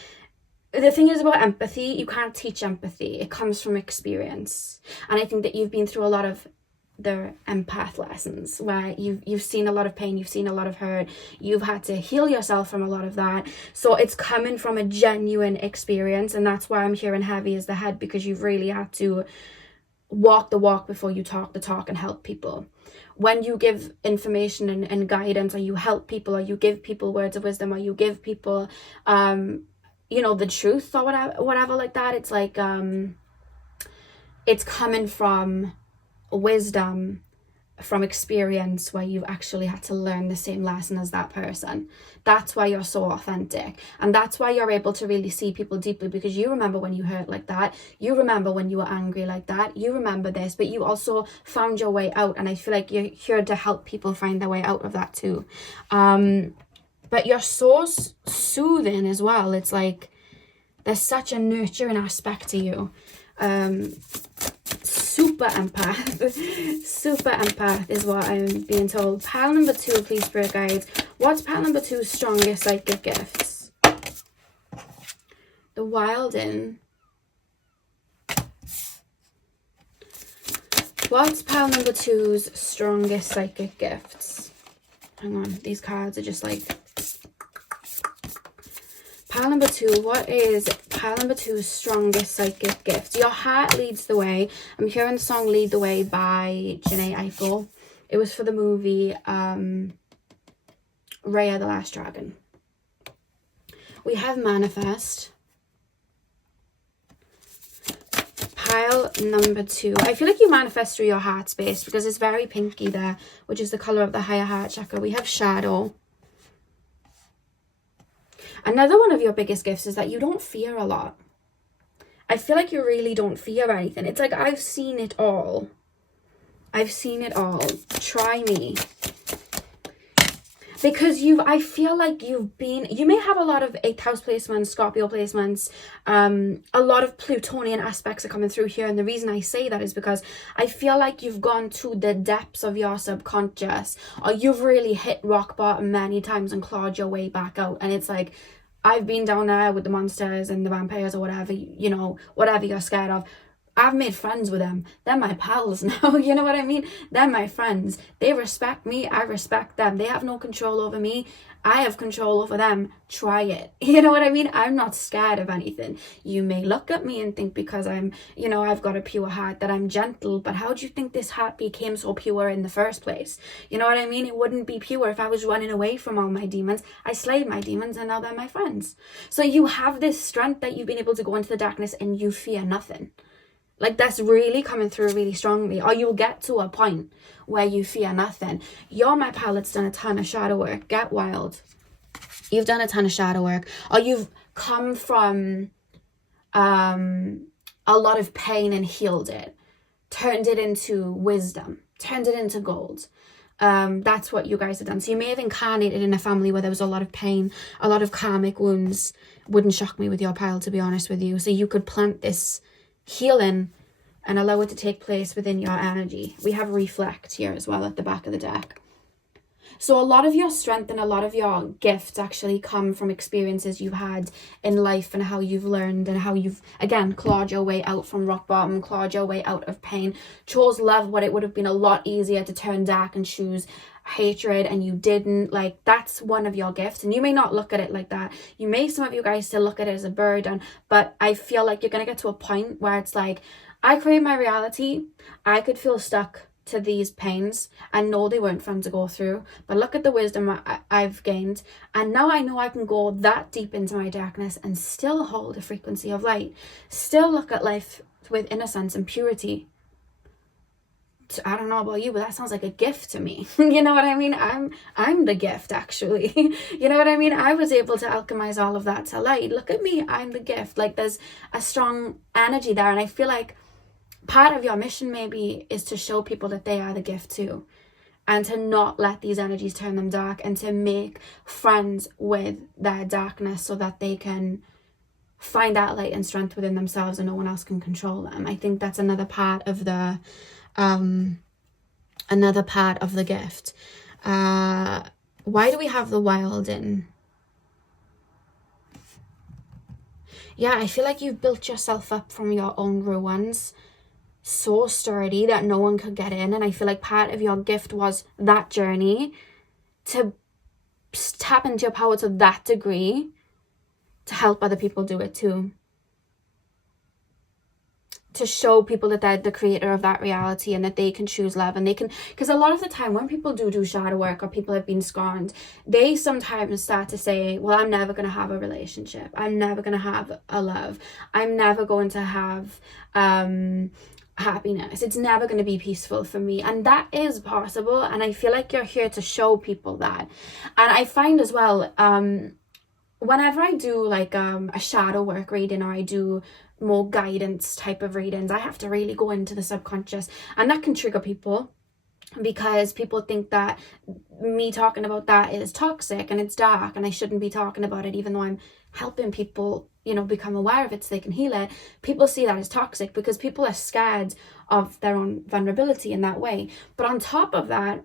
the thing is about empathy, you can't teach empathy. It comes from experience. And I think that you've been through a lot of the empath lessons where you've seen a lot of pain, you've seen a lot of hurt, you've had to heal yourself from a lot of that. So it's coming from a genuine experience, and that's why I'm hearing heavy as the head, because you've really had to walk the walk before you talk the talk and help people. When you give information and guidance, or you help people, or you give people words of wisdom, or you give people you know, the truth or whatever like that, it's like it's coming from wisdom, from experience, where you've actually had to learn the same lesson as that person. That's why you're so authentic, and that's why you're able to really see people deeply, because you remember when you hurt like that, you remember when you were angry like that, you remember this, but you also found your way out, and I feel like you're here to help people find their way out of that too. But you're so soothing as well. It's like there's such a nurturing aspect to you. Super empath. Super empath is what I'm being told. Pile number 2, please, spirit guides. What's pile number 2's strongest psychic gifts? The Wilding. What's pile number 2's strongest psychic gifts? Hang on, these cards are just like... Pile number 2, what is pile number 2's strongest psychic gift? Your heart leads the way. I'm hearing the song Lead the Way by Janae Eichel. It was for the movie Raya the Last Dragon. We have Manifest. Pile number 2. I feel like you manifest through your heart space, because it's very pinky there, which is the colour of the higher heart chakra. We have Shadow. Another one of your biggest gifts is that you don't fear a lot. I feel like you really don't fear anything. It's like, I've seen it all. I've seen it all. Try me. Because I feel like you may have a lot of 8th house placements, Scorpio placements, a lot of Plutonian aspects are coming through here. And the reason I say that is because I feel like you've gone to the depths of your subconscious, or you've really hit rock bottom many times and clawed your way back out. And it's like, I've been down there with the monsters and the vampires or whatever, you know, whatever you're scared of. I've made friends with them. They're my pals now. You know what I mean? They're my friends. They respect me. I respect them. They have no control over me. I have control over them. Try it. You know what I mean? I'm not scared of anything. You may look at me and think, because I'm, you know, I've got a pure heart, that I'm gentle. But how do you think this heart became so pure in the first place? You know what I mean? It wouldn't be pure if I was running away from all my demons. I slayed my demons, and now they're my friends. So you have this strength that you've been able to go into the darkness and you fear nothing. Like, that's really coming through really strongly. Or you'll get to a point where you fear nothing. You're my pal that's done a ton of shadow work. Get wild. You've done a ton of shadow work. Or you've come from a lot of pain and healed it. Turned it into wisdom. Turned it into gold. That's what you guys have done. So you may have incarnated in a family where there was a lot of pain, a lot of karmic wounds. Wouldn't shock me with your pile, to be honest with you. So you could plant this healing and allow it to take place within your energy. We have Reflect here as well at the back of the deck. So a lot of your strength and a lot of your gifts actually come from experiences you've had in life, and how you've learned, and how you've, again, clawed your way out from rock bottom, clawed your way out of pain, chose love, what it would have been a lot easier to turn dark and choose hatred, and you didn't. Like, that's one of your gifts, and you may not look at it like that. You may, some of you guys, still look at it as a burden, but I feel like you're going to get to a point where it's like, I create my reality. I could feel stuck to these pains and know they weren't fun to go through, but look at the wisdom I've gained, and now I know I can go that deep into my darkness and still hold a frequency of light, still look at life with innocence and purity. I don't know about you, but that sounds like a gift to me. You know what I mean? I'm the gift, actually. You know what I mean? I was able to alchemize all of that to light. Look at me, I'm the gift. Like, there's a strong energy there, and I feel like part of your mission maybe is to show people that they are the gift too, and to not let these energies turn them dark, and to make friends with their darkness so that they can find that light and strength within themselves and no one else can control them. I think that's another part of the gift. Why do we have the Wilding? Yeah, I feel like you've built yourself up from your own ruins so sturdy that no one could get in. And I feel like part of your gift was that journey to tap into your power to that degree to help other people do it too. To show people that they're the creator of that reality and that they can choose love, and they can, because a lot of the time when people do shadow work or people have been scorned, they sometimes start to say, well, I'm never going to have a relationship, I'm never going to have a love, I'm never going to have happiness, it's never going to be peaceful for me. And that is possible, and I feel like you're here to show people that. And I find as well, whenever I do like a shadow work reading, or I do more guidance type of readings, I have to really go into the subconscious, and that can trigger people because people think that me talking about that is toxic and it's dark and I shouldn't be talking about it, even though I'm helping people, you know, become aware of it so they can heal it. People see that as toxic because people are scared of their own vulnerability in that way. But on top of that,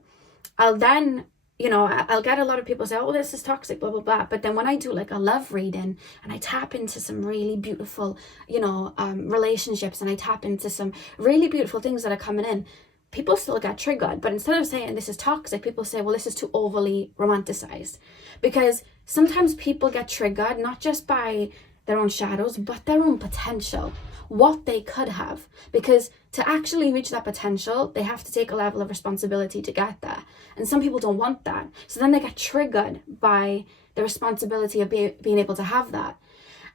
I'll then, you know, I'll get a lot of people say, oh, this is toxic, blah, blah, blah. But then when I do like a love reading and I tap into some really beautiful, you know, relationships, and I tap into some really beautiful things that are coming in, people still get triggered. But instead of saying this is toxic, people say, well, this is too overly romanticized. Because sometimes people get triggered not just by their own shadows, but their own potential, what they could have. Because to actually reach that potential, they have to take a level of responsibility to get there. And some people don't want that. So then they get triggered by the responsibility of being able to have that.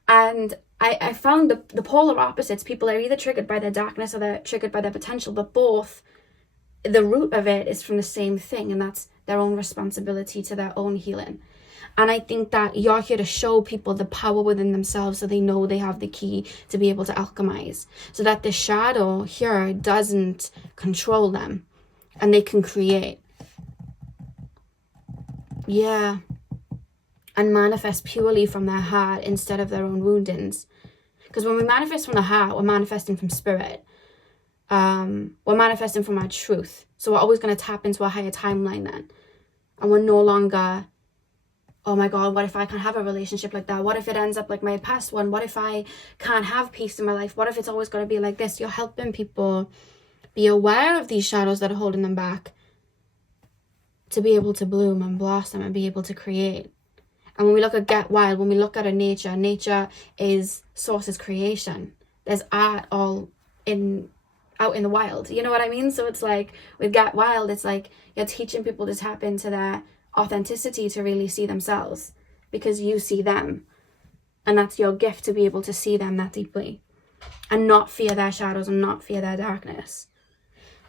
And I found the polar opposites. People are either triggered by their darkness or they're triggered by their potential, but both, the root of it is from the same thing, and that's their own responsibility to their own healing. And I think that you're here to show people the power within themselves so they know they have the key to be able to alchemize, so that the shadow here doesn't control them and they can create. Yeah. And manifest purely from their heart instead of their own woundings. Because when we manifest from the heart, we're manifesting from spirit. We're manifesting from our truth. So we're always going to tap into a higher timeline then. And we're no longer, oh my God, what if I can't have a relationship like that? What if it ends up like my past one? What if I can't have peace in my life? What if it's always going to be like this? You're helping people be aware of these shadows that are holding them back to be able to bloom and blossom and be able to create. And when we look at Get Wild, when we look at a nature is source's creation. There's art all out in the wild. You know what I mean? So it's like with Get Wild, it's like you're teaching people to tap into their authenticity to really see themselves, because you see them, and that's your gift, to be able to see them that deeply and not fear their shadows and not fear their darkness.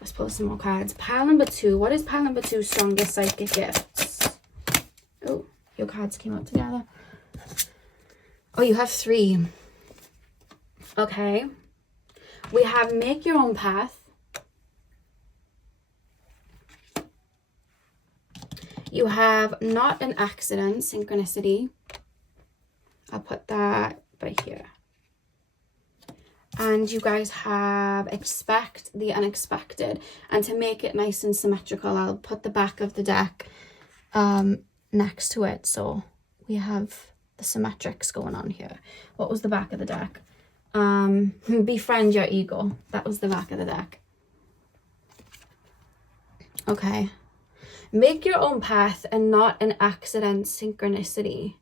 Let's pull some more cards. Pile number 2. What is pile number 2's strongest psychic gifts? Oh, your cards came out together. Oh, you have 3. Okay. We have make your own path. You have not an accident, synchronicity. I'll put that by here. And you guys have expect the unexpected. And to make it nice and symmetrical, I'll put the back of the deck next to it. So we have the symmetrics going on here. What was the back of the deck? Befriend your ego. That was the back of the deck. Okay. Make your own path and not an accident, synchronicity.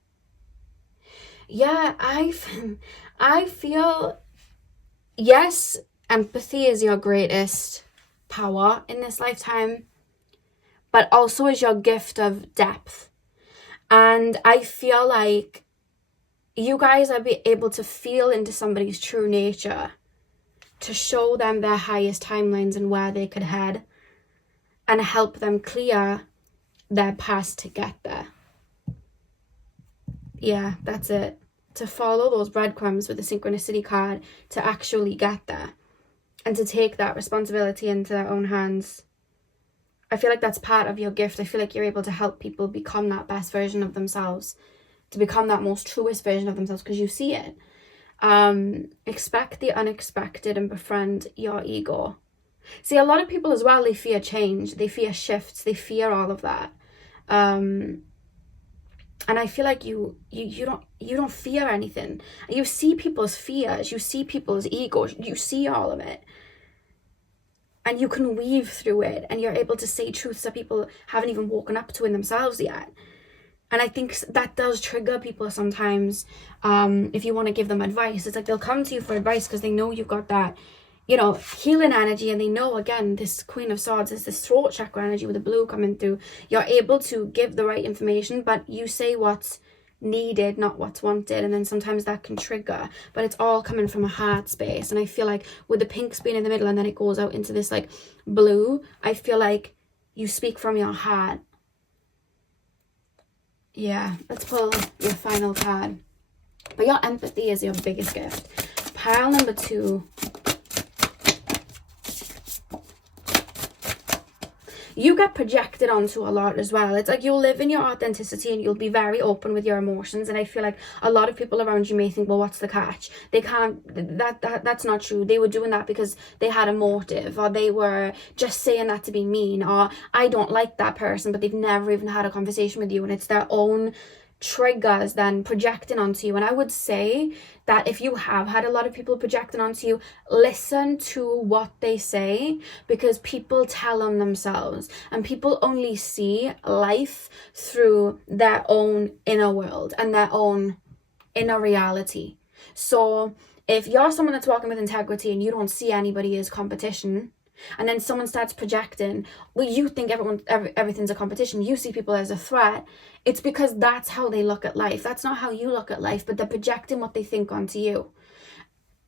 Yeah, I feel, yes, empathy is your greatest power in this lifetime, but also is your gift of depth. And I feel like you guys are able to feel into somebody's true nature to show them their highest timelines and where they could head, and help them clear their past to get there. Yeah, that's it. To follow those breadcrumbs with the synchronicity card to actually get there. And to take that responsibility into their own hands. I feel like that's part of your gift. I feel like you're able to help people become that best version of themselves. To become that most truest version of themselves, because you see it. Expect the unexpected and befriend your ego. See, a lot of people as well, they fear change, they fear shifts, they fear all of that. And I feel like you don't fear anything. You see people's fears, you see people's egos, you see all of it. And you can weave through it, and you're able to say truths that people haven't even woken up to in themselves yet. And I think that does trigger people sometimes. If you want to give them advice, it's like they'll come to you for advice because they know you've got that, healing energy, and they know, again, this Queen of Swords is this throat chakra energy with the blue coming through. You're able to give the right information, but you say what's needed, not what's wanted, and then sometimes that can trigger, but it's all coming from a heart space. And I feel like with the pinks being in the middle and then it goes out into this like blue, I feel like you speak from your heart. Yeah, let's pull your final card. But your empathy is your biggest gift. Pile number 2. You get projected onto a lot as well. It's like you'll live in your authenticity and you'll be very open with your emotions. And I feel like a lot of people around you may think, well, what's the catch? They can't, that's not true. They were doing that because they had a motive, or they were just saying that to be mean, or I don't like that person, but they've never even had a conversation with you. And it's their own triggers then projecting onto you. And I would say that if you have had a lot of people projecting onto you, listen to what they say, because people tell them themselves, and people only see life through their own inner world and their own inner reality. So if you're someone that's walking with integrity and you don't see anybody as competition, and then someone starts projecting, well, you think everything's a competition, you see people as a threat, it's because that's how they look at life. That's not how you look at life, but they're projecting what they think onto you.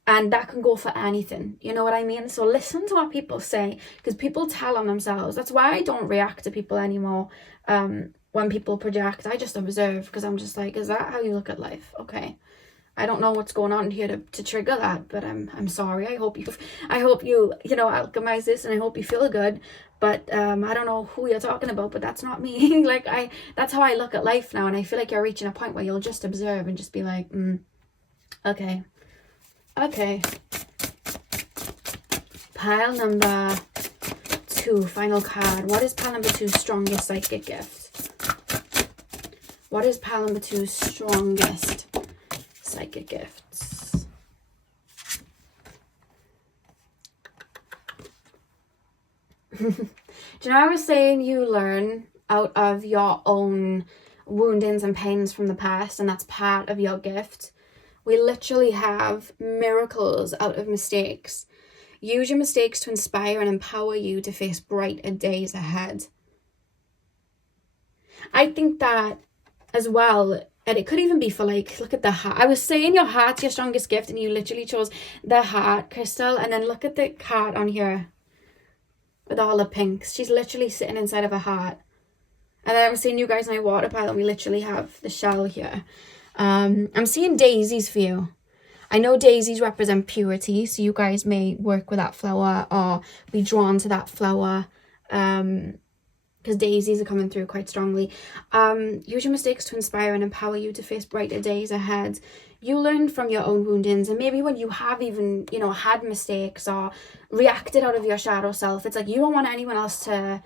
And that can go for anything, you know what I mean? So listen to what people say, because people tell on themselves. That's why I don't react to people anymore. When people project, I just observe, because I'm just like, is that how you look at life? Okay. I don't know what's going on here to trigger that, but I'm sorry. I hope you alchemize this, and I hope you feel good. But I don't know who you're talking about, but that's not me. That's how I look at life now, and I feel like you're reaching a point where you'll just observe and just be like, okay. Pile number 2, final card. What is pile number 2's strongest psychic gift? What is pile number 2's strongest psychic gifts? Do you know I was saying you learn out of your own woundings and pains from the past, and that's part of your gift? We literally have miracles out of mistakes. Use your mistakes to inspire and empower you to face brighter days ahead. I think that as well. And it could even be for look at the heart. I was saying your heart's your strongest gift, and you literally chose the heart crystal. And then look at the card on here with all the pinks. She's literally sitting inside of a heart. And then I was seeing you guys in my water pile, and we literally have the shell here. I'm seeing daisies for you. I know daisies represent purity, so you guys may work with that flower or be drawn to that flower. Because daisies are coming through quite strongly. Use your mistakes to inspire and empower you to face brighter days ahead. You learn from your own woundings, and maybe when you have even, had mistakes or reacted out of your shadow self, it's like you don't want anyone else to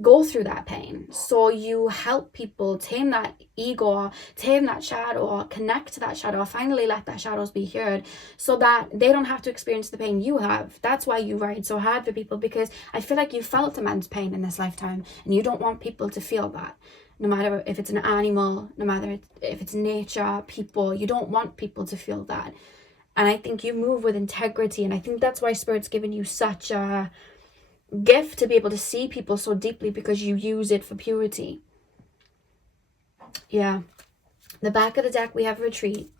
go through that pain. So you help people tame that ego, tame that shadow, or connect to that shadow, or finally let that shadows be heard, so that they don't have to experience the pain you have. That's why you ride so hard for people, because I feel like you felt immense pain in this lifetime, and you don't want people to feel that. No matter if it's an animal, no matter if it's nature, people, you don't want people to feel that. And I think you move with integrity, and I think that's why Spirit's given you such a gift to be able to see people so deeply, because you use it for purity. Yeah. The back of the deck, we have retreat.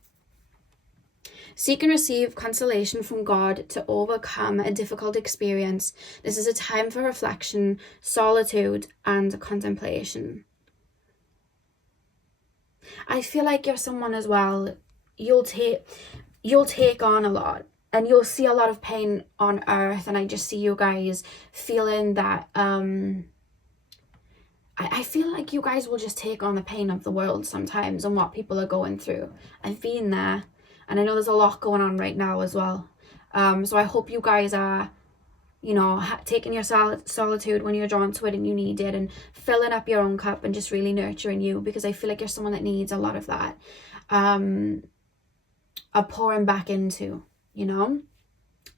Seek and receive consolation from God to overcome a difficult experience. This is a time for reflection, solitude, and contemplation. I feel like you're someone as well, you'll take on a lot. And you'll see a lot of pain on earth, and I just see you guys feeling that, I feel like you guys will just take on the pain of the world sometimes and what people are going through. I've been there, and I know there's a lot going on right now as well. So I hope you guys are, you know, taking your solitude when you're drawn to it and you need it, and filling up your own cup and just really nurturing you, because I feel like you're someone that needs a lot of that, a pouring back into, you know.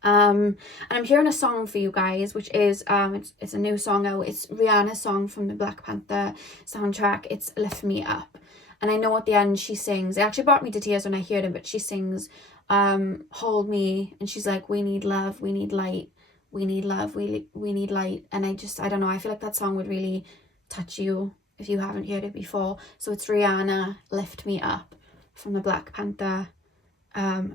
And I'm hearing a song for you guys, which is it's a new song out. It's Rihanna's song from the Black Panther soundtrack. It's Lift Me Up. And I know at the end she sings, it actually brought me to tears when I heard it, but she sings, hold me, and she's like, we need love, we need light, we need love, we need light. And I don't know, I feel like that song would really touch you if you haven't heard it before. So it's Rihanna, Lift Me Up, from the Black Panther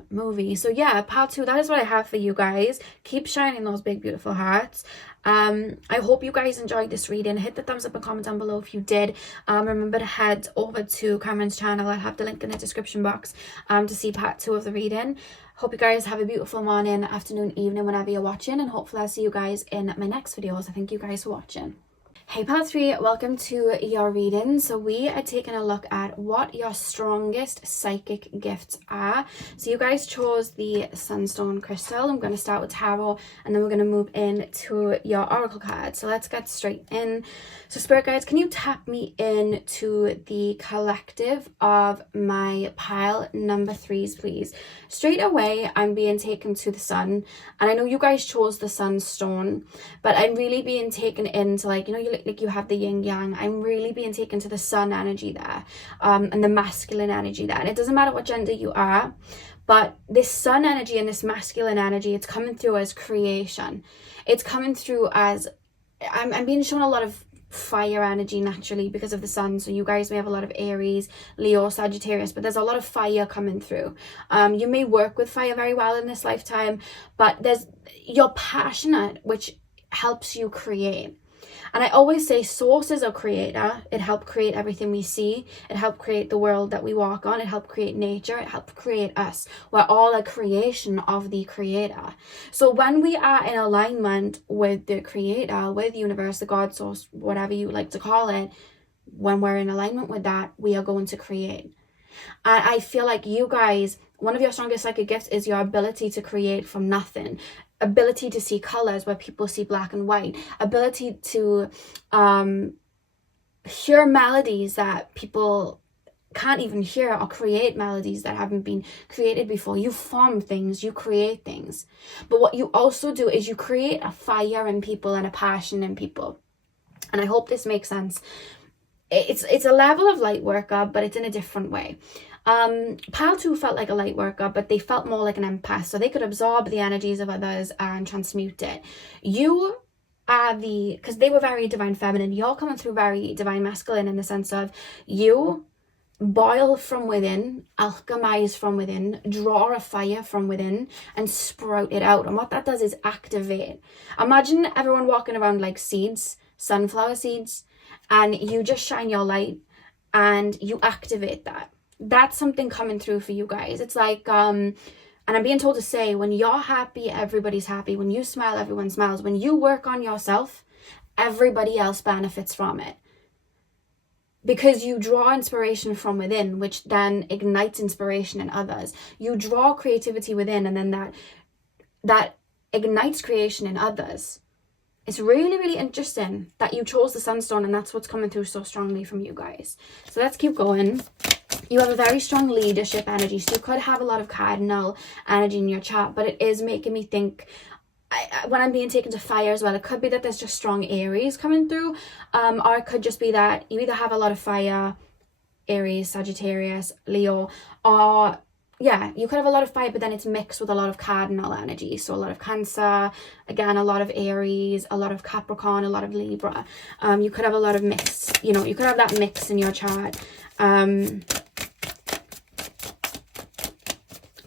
movie. So yeah, part 2, that is what I have for you guys. Keep shining those big beautiful hearts. I hope you guys enjoyed this reading. Hit the thumbs up and comment down below if you did. Remember to head over to Cameron's channel. I'll have the link in the description box to see part 2 of the reading. Hope you guys have a beautiful morning, afternoon, evening, whenever you're watching, and hopefully I'll see you guys in my next videos. I thank you guys for watching. Hey part 3, welcome to your reading. So we are taking a look at what your strongest psychic gifts are. So you guys chose the Sunstone crystal. I'm going to start with tarot, and then we're going to move into your oracle card. So let's get straight in. So spirit guides, can you tap me into the collective of my pile number 3s, please? Straight away, I'm being taken to the sun, and I know you guys chose the Sunstone, but I'm really being taken into, like, you know, you have the yin yang. I'm really being taken to the sun energy there, and the masculine energy there. And it doesn't matter what gender you are, but this sun energy and this masculine energy, it's coming through as creation. It's coming through as, I'm being shown a lot of fire energy naturally because of the sun. So you guys may have a lot of Aries, Leo, Sagittarius, but there's a lot of fire coming through. You may work with fire very well in this lifetime, but you're passionate, which helps you create. And I always say source is a creator. It helped create everything we see. It helped create the world that we walk on. It helped create nature. It helped create us. We're all a creation of the creator. So when we are in alignment with the creator, with the universe, the God source, whatever you like to call it, when we're in alignment with that, we are going to create. And I feel like you guys, one of your strongest psychic gifts is your ability to create from nothing. Ability to see colors where people see black and white, ability to hear melodies that people can't even hear, or create melodies that haven't been created before. You form things, you create things, but what you also do is you create a fire in people and a passion in people. And I hope this makes sense. It's a level of light worker, but it's in a different way. Pile 2 felt like a light worker, but they felt more like an empath, so they could absorb the energies of others and transmute it. You are because they were very divine feminine, you're coming through very divine masculine, in the sense of you boil from within, alchemize from within, draw a fire from within, and sprout it out. And what that does is activate. Imagine everyone walking around like seeds, sunflower seeds, and you just shine your light and you activate that. That's something coming through for you guys. It's like, and I'm being told to say, when you're happy, everybody's happy. When you smile, everyone smiles. When you work on yourself, everybody else benefits from it. Because you draw inspiration from within, which then ignites inspiration in others. You draw creativity within, and then that ignites creation in others. It's really, really interesting that you chose the Sunstone, and that's what's coming through so strongly from you guys. So let's keep going. You have a very strong leadership energy, so you could have a lot of cardinal energy in your chart, but it is making me think, when I'm being taken to fire as well, it could be that there's just strong Aries coming through, or it could just be that you either have a lot of fire, Aries, Sagittarius, Leo, or yeah, you could have a lot of fire, but then it's mixed with a lot of cardinal energy. So a lot of Cancer, again, a lot of Aries, a lot of Capricorn, a lot of Libra. You could have a lot of mix, you know, you could have that mix in your chart.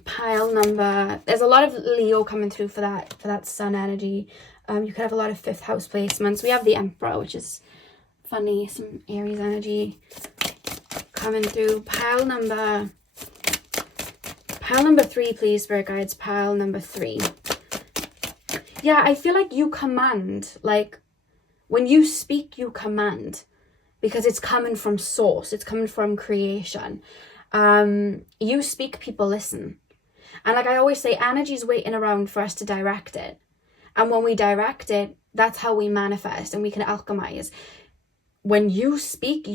Pile number, there's a lot of Leo coming through for that sun energy. You could have a lot of 5th house placements. We have the Emperor, which is funny, some Aries energy coming through. Pile number 3, please, spirit guides. Pile number 3. Yeah, I feel like you command, like when you speak, you command, because it's coming from source, it's coming from creation. You speak, people listen. And like I always say, energy is waiting around for us to direct it. And when we direct it, that's how we manifest and we can alchemize. When you speak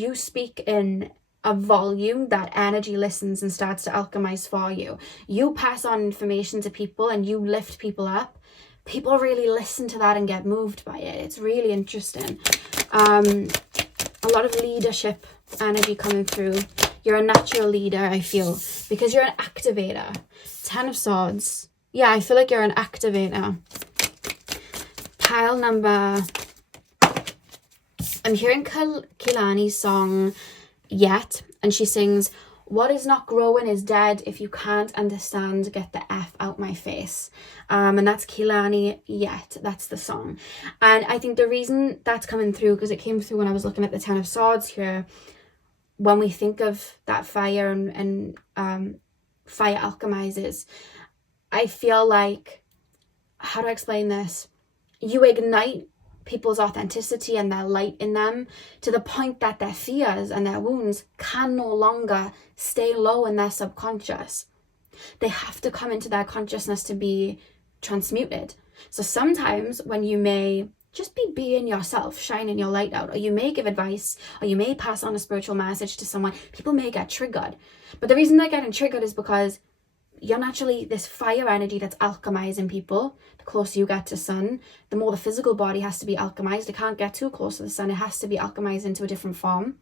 in a volume that energy listens and starts to alchemize for you. You pass on information to people and you lift people up. People really listen to that and get moved by it. It's really interesting. A lot of leadership energy coming through. You're a natural leader, I feel, because you're an activator. 10 of Swords. Yeah, I feel like you're an activator. Pile number... I'm hearing Kehlani's song, Yet, and she sings, what is not growing is dead. If you can't understand, get the F out my face. And that's Kehlani, Yet. That's the song. And I think the reason that's coming through, because it came through when I was looking at the 10 of Swords here, when we think of that fire and fire alchemizes, I feel like, how do I explain this? You ignite people's authenticity and their light in them to the point that their fears and their wounds can no longer stay low in their subconscious. They have to come into their consciousness to be transmuted. So sometimes when you may just be being yourself, shining your light out, or you may give advice, or you may pass on a spiritual message to someone, people may get triggered. But the reason they're getting triggered is because you're naturally this fire energy that's alchemizing people. The closer you get to sun, the more the physical body has to be alchemized. It can't get too close to the sun. It has to be alchemized into a different form.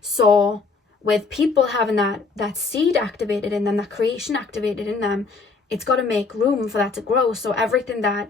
So with people having that seed activated in them, that creation activated in them, it's got to make room for that to grow. So everything that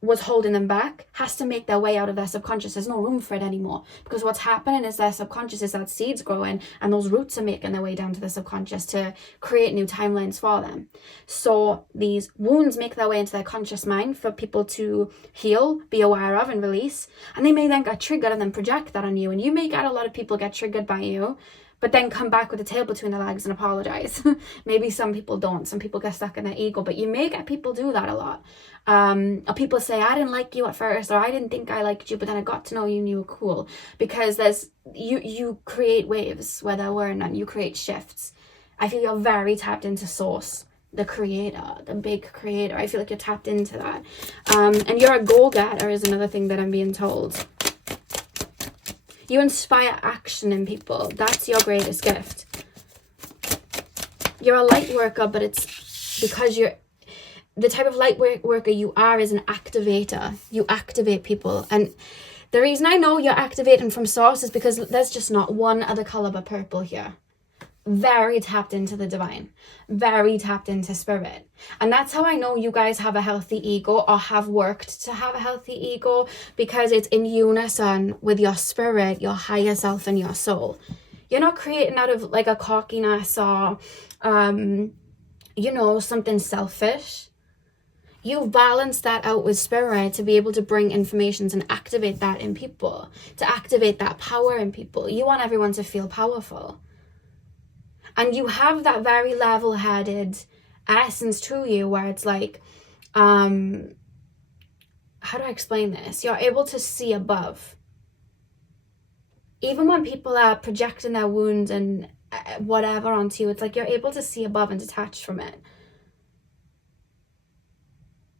was holding them back has to make their way out of their subconscious. There's no room for it anymore, because what's happening is their subconscious is that seeds growing and those roots are making their way down to the subconscious to create new timelines for them. So these wounds make their way into their conscious mind for people to heal, be aware of and release, and they may then get triggered and then project that on you. And you may get a lot of people get triggered by you, but then come back with a tail between their legs and apologize. Maybe some people don't. Some people get stuck in their ego, but you may get people do that a lot. Or people say, I didn't like you at first, or I didn't think I liked you, but then I got to know you and you were cool. Because you create waves where there were none. You create shifts. I feel you're very tapped into source, the creator, the big creator. I feel like you're tapped into that. And you're a go-getter is another thing that I'm being told. You inspire action in people. That's your greatest gift. You're a light worker, but it's because you're the type of light worker you are is an activator. You activate people. And the reason I know you're activating from source is because there's just not one other color but purple here. Very tapped into the divine. Very tapped into spirit. And that's how I know you guys have a healthy ego, or have worked to have a healthy ego, because it's in unison with your spirit, your higher self, and your soul. You're not creating out of like a cockiness or, something selfish. You've balanced that out with spirit to be able to bring information and activate that in people, to activate that power in people. You want everyone to feel powerful. And you have that very level-headed essence to you where it's like, how do I explain this? You're able to see above. Even when people are projecting their wounds and whatever onto you, it's like you're able to see above and detach from it.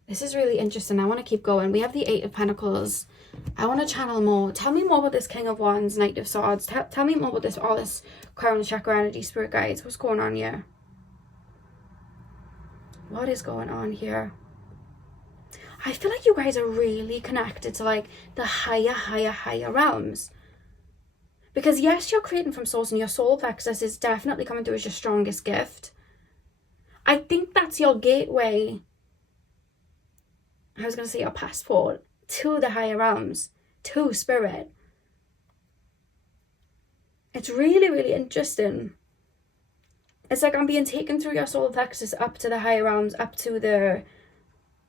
This is really interesting. I want to keep going. We have the 8 of Pentacles. I want to channel more. Tell me more about this King of Wands, Knight of Swords. Tell me more about all this crown chakra energy, spirit guides. What's going on here? What is going on here? I feel like you guys are really connected to like the higher realms. Because yes, you're creating from source and your solar plexus is definitely coming through as your strongest gift. I think that's your gateway. I was going to say your passport to the higher realms, to spirit. It's really, really interesting. It's like I'm being taken through your solar plexus up to the higher realms, up to the,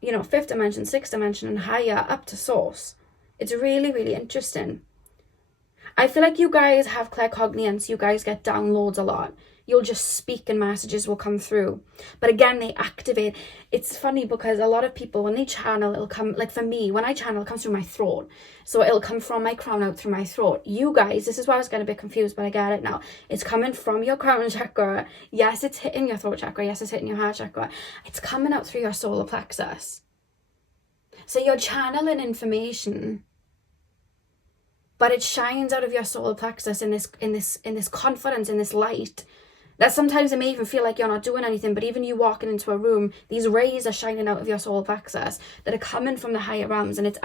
5th dimension, 6th dimension, and higher, up to source. It's really, really interesting. I feel like you guys have claircognizance. You guys get downloads a lot. You'll just speak and messages will come through. But again, they activate. It's funny because a lot of people, when they channel, it'll come, like for me, when I channel, it comes through my throat. So it'll come from my crown out through my throat. You guys, this is why I was getting a bit confused, but I get it now. It's coming from your crown chakra. Yes, it's hitting your throat chakra. Yes, it's hitting your heart chakra. It's coming out through your solar plexus. So you're channeling information, but it shines out of your solar plexus in this confidence, in this light, that sometimes it may even feel like you're not doing anything, but even you walking into a room, these rays are shining out of your solar plexus that are coming from the higher realms, and it's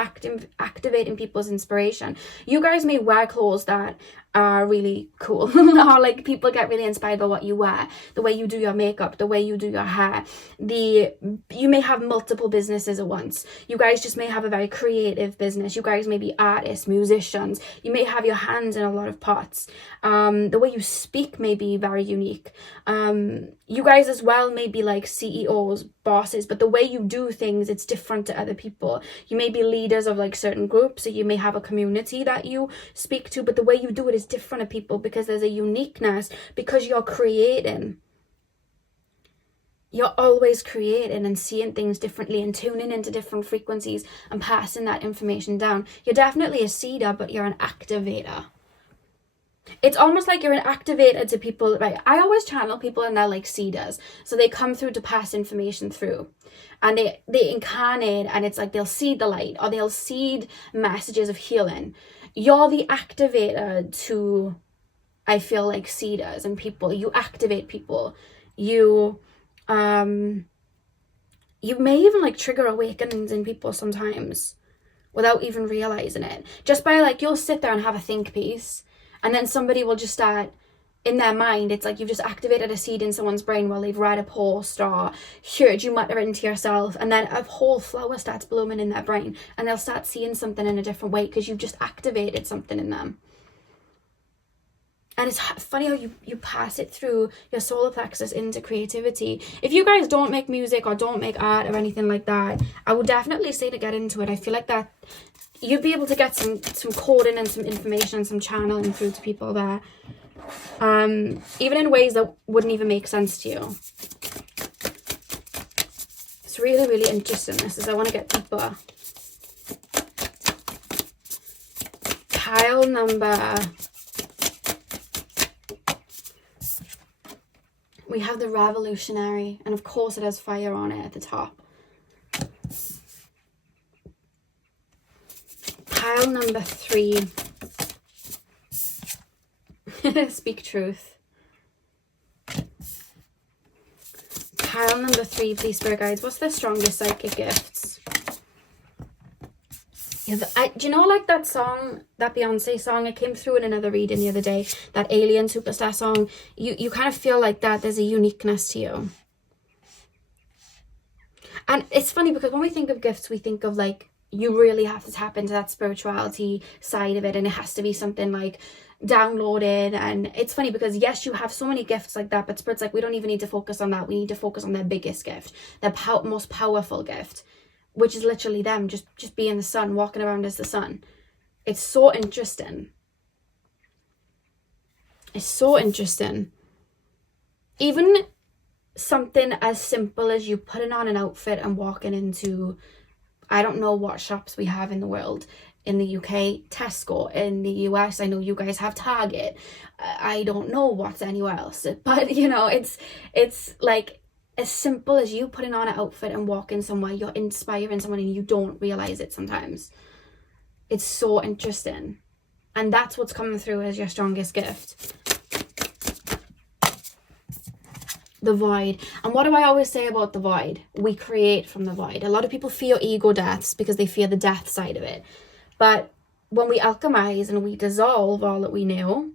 activating people's inspiration. You guys may wear clothes that are really cool, or like people get really inspired by what you wear, the way you do your makeup, the way you do your hair. You may have multiple businesses at once. You guys just may have a very creative business. You guys may be artists, musicians. You may have your hands in a lot of pots. The way you speak may be very unique. You guys as well may be like CEOs, bosses, but the way you do things, it's different to other people. You may be leaders of like certain groups, so you may have a community that you speak to, but the way you do it is different to people, because there's a uniqueness, because you're creating. You're always creating and seeing things differently and tuning into different frequencies and passing that information down. You're definitely a seeder, but you're an activator. It's almost like you're an activator to people, right? I always channel people and they're like seeders. So they come through to pass information through. And they incarnate, and it's like they'll seed the light, or they'll seed messages of healing. You're the activator to, I feel like, seeders and people. You activate people. You may even like trigger awakenings in people sometimes without even realizing it. Just by like, you'll sit there and have a think piece, and then somebody will just start, in their mind, it's like you've just activated a seed in someone's brain while they've read a post or heard you mutter into yourself, and then a whole flower starts blooming in their brain, and they'll start seeing something in a different way because you've just activated something in them. And it's funny how you pass it through your solar plexus into creativity. If you guys don't make music or don't make art or anything like that, I would definitely say to get into it. I feel like that you'd be able to get some coding and some information and some channeling through to people there. Even in ways that wouldn't even make sense to you. It's really, really interesting. This is, I want to get deeper. Pile number... We have the Revolutionary, and of course it has fire on it at the top. Pile number 3. Speak truth. Pile number 3, please, spirit guides. What's the strongest psychic gifts? Yeah, do you know, like that song, that Beyonce song? It came through in another reading the other day. That Alien Superstar song. You kind of feel like that. There's a uniqueness to you. And it's funny because when we think of gifts, we think of like, you really have to tap into that spirituality side of it, and it has to be something like downloaded. And it's funny because yes, you have so many gifts like that, but Spirit's like, we don't even need to focus on that. We need to focus on their biggest gift, their most powerful gift, which is literally them just being the sun, walking around as the sun. It's so interesting. It's so interesting. Even something as simple as you putting on an outfit and walking into, I don't know what shops we have in the world. In the UK, Tesco. In the US, I know you guys have Target. I don't know what's anywhere else. But, you know, it's like as simple as you putting on an outfit and walking somewhere, you're inspiring someone and you don't realize it sometimes. It's so interesting. And that's what's coming through as your strongest gift. The void. And what do I always say about the void? We create from the void. A lot of people fear ego deaths because they fear the death side of it. But when we alchemize and we dissolve all that we know,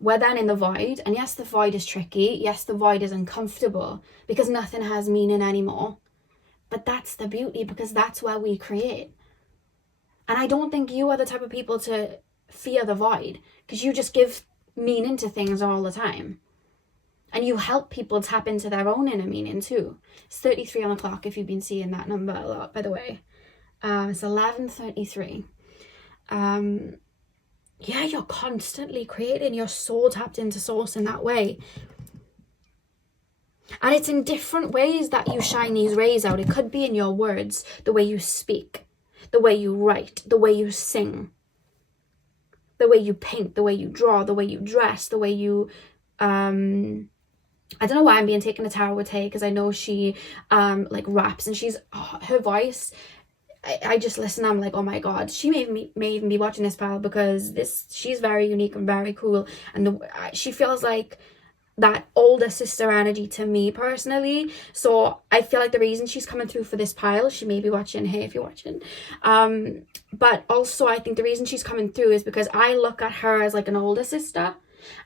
we're then in the void. And yes, the void is tricky. Yes, the void is uncomfortable because nothing has meaning anymore. But that's the beauty, because that's where we create. And I don't think you are the type of people to fear the void, because you just give meaning to things all the time. And you help people tap into their own inner meaning too. It's 33 on the clock if you've been seeing that number a lot, by the way. It's 11:33. Yeah, you're constantly creating. You're so tapped into source in that way. And it's in different ways that you shine these rays out. It could be in your words, the way you speak, the way you write, the way you sing, the way you paint, the way you draw, the way you dress, the way you... I don't know why I'm being taken to Tower with Tay, because I know she like raps, and she's her voice, I just listen, I'm like, oh my god, she may even be watching this pile, because she's very unique and very cool, and she feels like that older sister energy to me personally. So I feel like the reason she's coming through for this pile, she may be watching, hey, if you're watching, but also I think the reason she's coming through is because I look at her as like an older sister.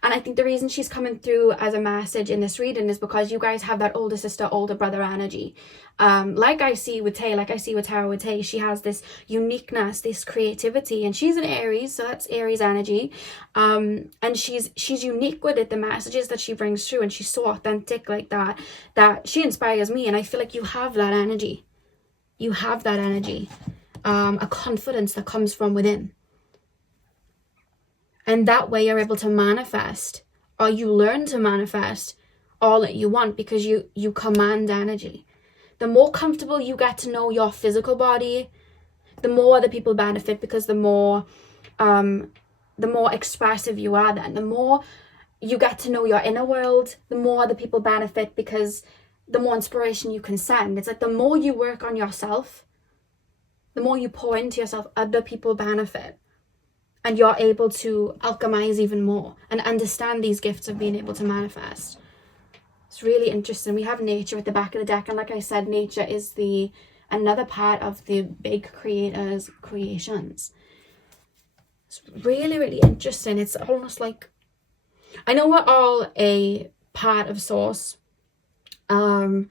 And I think the reason she's coming through as a message in this reading is because you guys have that older sister, older brother energy. Like I see with Tay, like I see with Tarot with Tay, she has this uniqueness, this creativity, and she's an Aries, so that's Aries energy. And she's unique with it, the messages that she brings through, and she's so authentic like that she inspires me. And I feel like you have that energy. You have that energy, a confidence that comes from within. And that way you're able to manifest, or you learn to manifest all that you want, because you command energy. The more comfortable you get to know your physical body, the more other people benefit, because the more expressive you are then. The more you get to know your inner world, the more other people benefit, because the more inspiration you can send. It's like the more you work on yourself, the more you pour into yourself, other people benefit. And you're able to alchemize even more and understand these gifts of being able to manifest. It's really interesting. We have nature at the back of the deck. And like I said, nature is another part of the big creator's creations. It's really, really interesting. It's almost like, I know we're all a part of source. And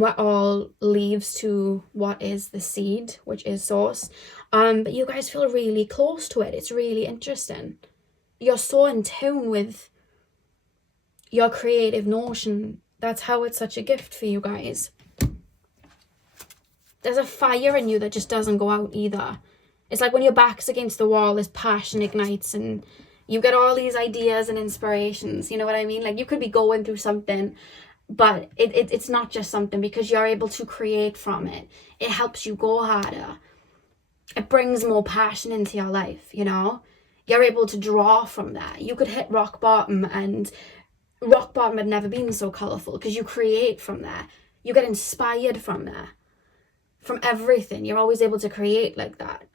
we're all leaves to what is the seed, which is source. But you guys feel really close to it. It's really interesting. You're so in tune with your creative notion. That's how it's such a gift for you guys. There's a fire in you that just doesn't go out either. It's like when your back's against the wall, this passion ignites and you get all these ideas and inspirations. You know what I mean? Like you could be going through something, but it's not just something, because you're able to create from it. It helps you go harder. It brings more passion into your life, you know? You're able to draw from that. You could hit rock bottom, and rock bottom had never been so colourful, because you create from there. You get inspired from there. From everything. You're always able to create like that.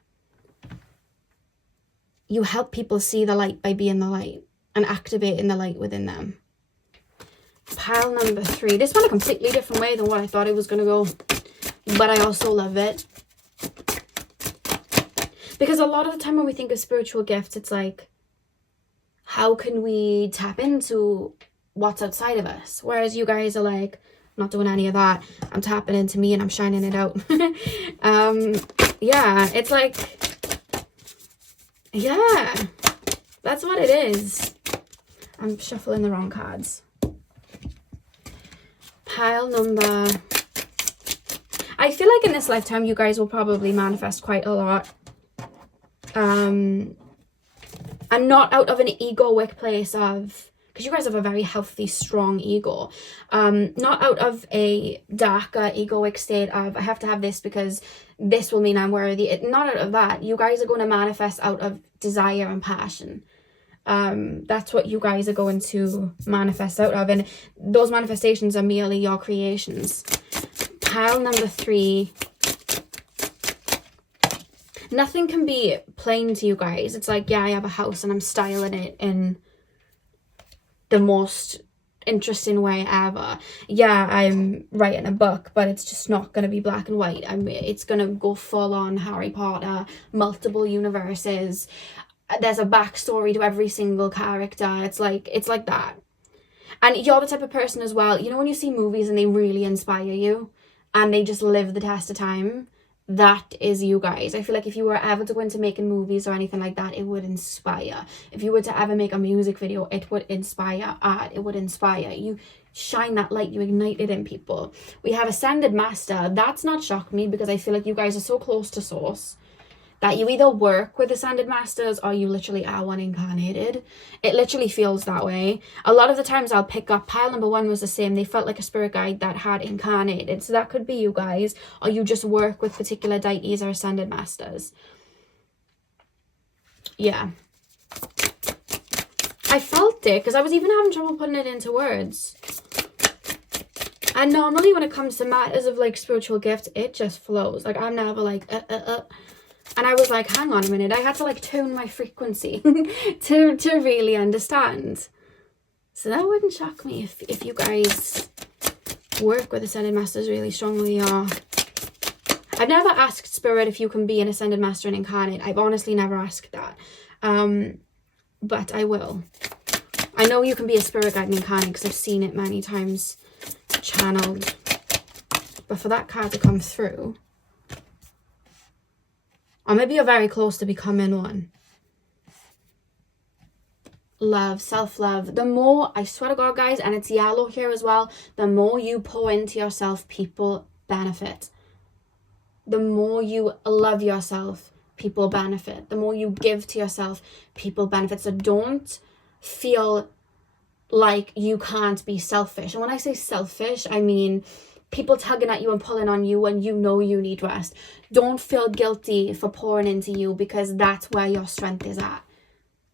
You help people see the light by being the light and activating the light within them. Pile number 3. This went a completely different way than what I thought it was going to go. But I also love it. Because a lot of the time when we think of spiritual gifts, it's like, how can we tap into what's outside of us? Whereas you guys are like, I'm not doing any of that. I'm tapping into me and I'm shining it out. Yeah, it's like, yeah, that's what it is. I'm shuffling the wrong cards. Pile number... I feel like in this lifetime, you guys will probably manifest quite a lot. And not out of an egoic place of, because you guys have a very healthy, strong ego. Not out of a darker egoic state of, I have to have this because this will mean I'm worthy. Not out of that. You guys are going to manifest out of desire and passion. That's what you guys are going to manifest out of. And those manifestations are merely your creations. Pile number 3. Nothing can be plain to you guys. It's like, yeah, I have a house and I'm styling it in the most interesting way ever. Yeah, I'm writing a book, but it's just not going to be black and white. It's going to go full on Harry Potter, multiple universes. There's a backstory to every single character. It's like that. And you're the type of person as well, you know, when you see movies and they really inspire you and they just live the test of time, that is you guys. I feel like if you were ever to go into making movies or anything like that, it would inspire. If you were to ever make a music video, it would inspire. Art, it would inspire. You shine that light, you ignite it in people. We have Ascended Master. That's not shocked me, because I feel like you guys are so close to source that you either work with Ascended Masters or you literally are one incarnated. It literally feels that way. A lot of the times I'll pick up, pile number 1 was the same. They felt like a spirit guide that had incarnated. So that could be you guys, or you just work with particular deities or Ascended Masters. Yeah. I felt it, because I was even having trouble putting it into words. And normally when it comes to matters of like spiritual gifts, it just flows. Like I'm never like And I was like, hang on a minute, I had to like tune my frequency to really understand. So that wouldn't shock me if you guys work with Ascended Masters really strongly. Or I've never asked Spirit if you can be an Ascended Master and incarnate. I've honestly never asked that. But I will. I know you can be a spirit guide and incarnate because I've seen it many times channeled. But for that card to come through, or maybe you're very close to becoming one. Love, self-love. The more, I swear to God, guys, and it's yellow here as well, the more you pour into yourself, people benefit. The more you love yourself, people benefit. The more you give to yourself, people benefit. So don't feel like you can't be selfish. And when I say selfish, I mean people tugging at you and pulling on you when you know you need rest. Don't feel guilty for pouring into you, because that's where your strength is at.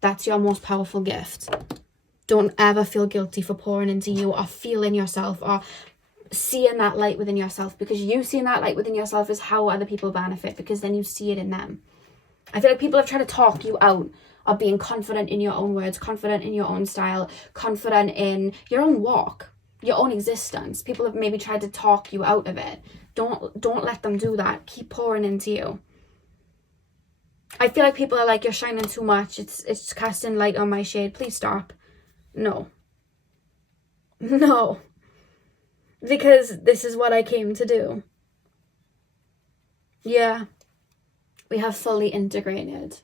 That's your most powerful gift. Don't ever feel guilty for pouring into you or feeling yourself or seeing that light within yourself, because you seeing that light within yourself is how other people benefit, because then you see it in them. I feel like people have tried to talk you out of being confident in your own words, confident in your own style, confident in your own walk, your own existence. People have maybe tried to talk you out of it. Don't let them do that. Keep pouring into you. I feel like people are like, you're shining too much. It's casting light on my shade. Please stop. No. No. Because this is what I came to do. Yeah. We have fully integrated.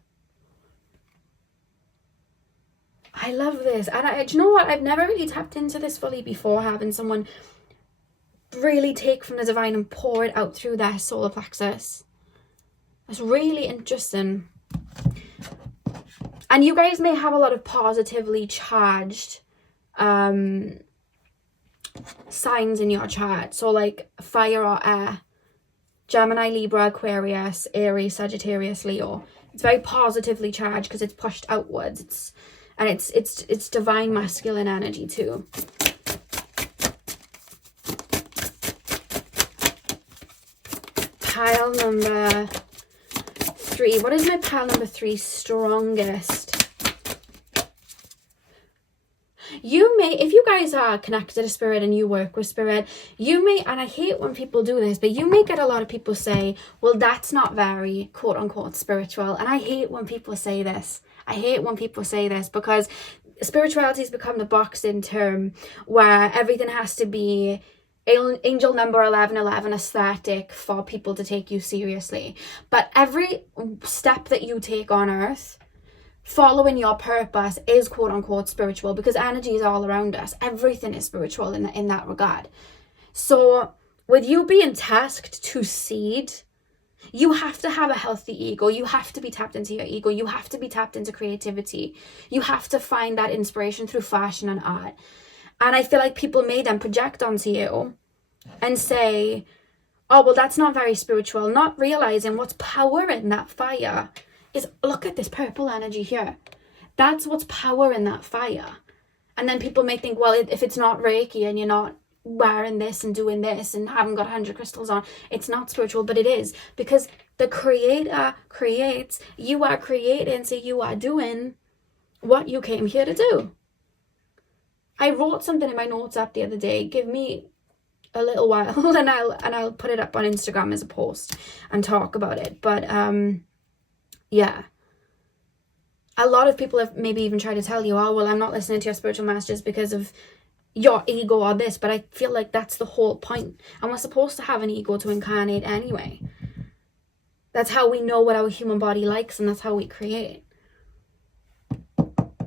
I love this. And do you know what? I've never really tapped into this fully before, having someone really take from the divine and pour it out through their solar plexus. It's really interesting. And you guys may have a lot of positively charged signs in your chart. So like fire or air. Gemini, Libra, Aquarius, Aries, Sagittarius, Leo. It's very positively charged because it's pushed outwards. It's divine masculine energy too. Pile number 3. What is my pile number 3 strongest? You may, if you guys are connected to spirit and you work with spirit, you may, and I hate when people do this, but you may get a lot of people say, well, that's not very quote unquote spiritual. And I hate when people say this. I hate when people say this, because spirituality has become the boxed in term where everything has to be angel number 1111 aesthetic for people to take you seriously. But every step that you take on earth, following your purpose, is quote unquote spiritual, because energy is all around us. Everything is spiritual in that regard. So with you being tasked to seed, you have to have a healthy ego. You have to be tapped into your ego. You have to be tapped into creativity. You have to find that inspiration through fashion and art. And I feel like people may then project onto you and say, oh, well, that's not very spiritual, not realizing what's powering that fire is, look at this purple energy here. That's what's powering that fire. And then people may think, well, if it's not Reiki and you're not wearing this and doing this and haven't got 100 crystals on, it's not spiritual. But it is, because the creator creates, you are creating, so you are doing what you came here to do. I wrote something in my notes app the other day. Give me a little while and I'll put it up on Instagram as a post and talk about it. But yeah, a lot of people have maybe even tried to tell you, oh, well, I'm not listening to your spiritual masters because of your ego or this, but I feel like that's the whole point. And we're supposed to have an ego to incarnate anyway. That's how we know what our human body likes, and that's how we create.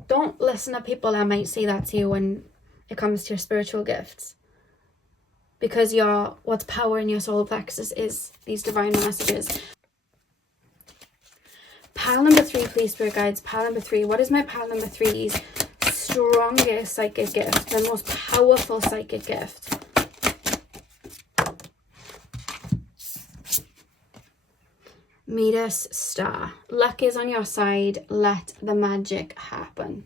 Don't listen to people that might say that to you when it comes to your spiritual gifts. Because what's powering your solar plexus is these divine messages. Pile number 3, please, spirit guides. Pile number 3. What is my pile number 3's strongest psychic gift? The most powerful psychic gift. Midas star. Luck is on your side. Let the magic happen.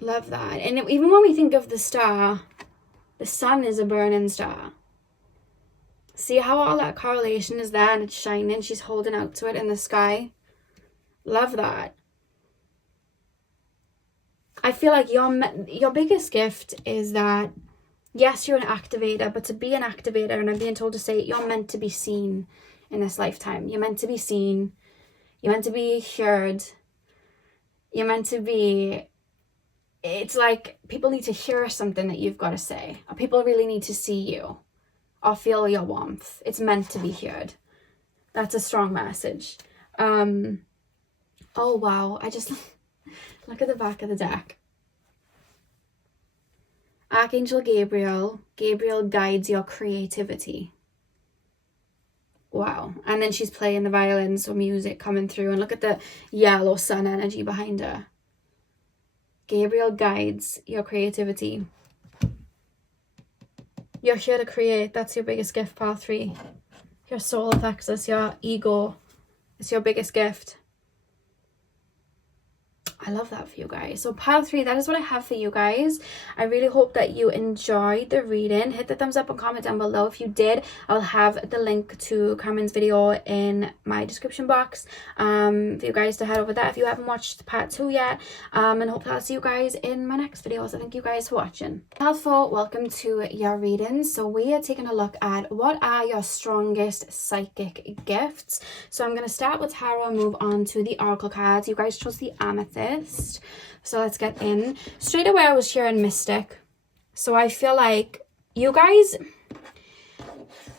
Love that. And even when we think of the star, The sun is a burning star. See how all that correlation is there and it's shining? She's holding out to it in the sky. Love that. I feel like your biggest gift is that, yes, you're an activator, but to be an activator, and I'm being told to say, you're meant to be seen in this lifetime. You're meant to be seen. You're meant to be heard. You're meant to be... It's like people need to hear something that you've got to say. Or people really need to see you. Or feel your warmth. It's meant to be heard. That's a strong message. Oh, wow. I just... Look at the back of the deck. Archangel Gabriel. Gabriel guides your creativity. Wow. And then she's playing the violin, so music coming through. And look at the yellow sun energy behind her. Gabriel guides your creativity. You're here to create. That's your biggest gift, pile 3. Your solar plexus, your ego. It's your biggest gift. I love that for you guys. So pile 3, that is what I have for you guys. I really hope that you enjoyed the reading. Hit the thumbs up and comment down below if you did. I'll have the link to Carmen's video in my description box for you guys to head over there if you haven't watched part 2 yet. And hopefully I'll see you guys in my next video. So thank you guys for watching. Pile 4, welcome to your reading. So we are taking a look at what are your strongest psychic gifts. So I'm going to start with tarot and move on to the oracle cards. You guys chose the amethyst. So let's get in. Straight away I was hearing mystic. So I feel like you guys,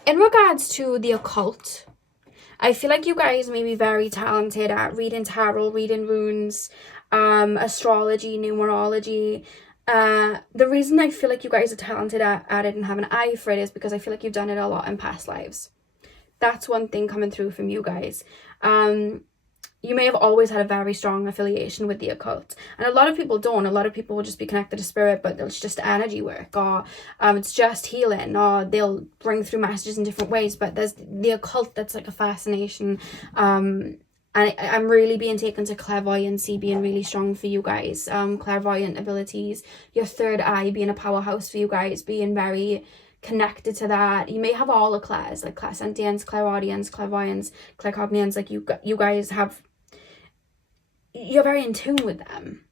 in regards to the occult, I feel like you guys may be very talented at reading tarot, reading runes, astrology, numerology. The reason I feel like you guys are talented at it and have an eye for it is because I feel like you've done it a lot in past lives. That's one thing coming through from you guys. You may have always had a very strong affiliation with the occult. And a lot of people don't. A lot of people will just be connected to spirit, but it's just energy work, or it's just healing, or they'll bring through messages in different ways. But there's the occult that's like a fascination. And I'm really being taken to clairvoyancy being really strong for you guys. Clairvoyant abilities, your third eye being a powerhouse for you guys, being very connected to that. You may have all the clairs, like Clairsentience, Clairaudience, Clairvoyance, Claircognizant. Like you guys have, you're very in tune with them.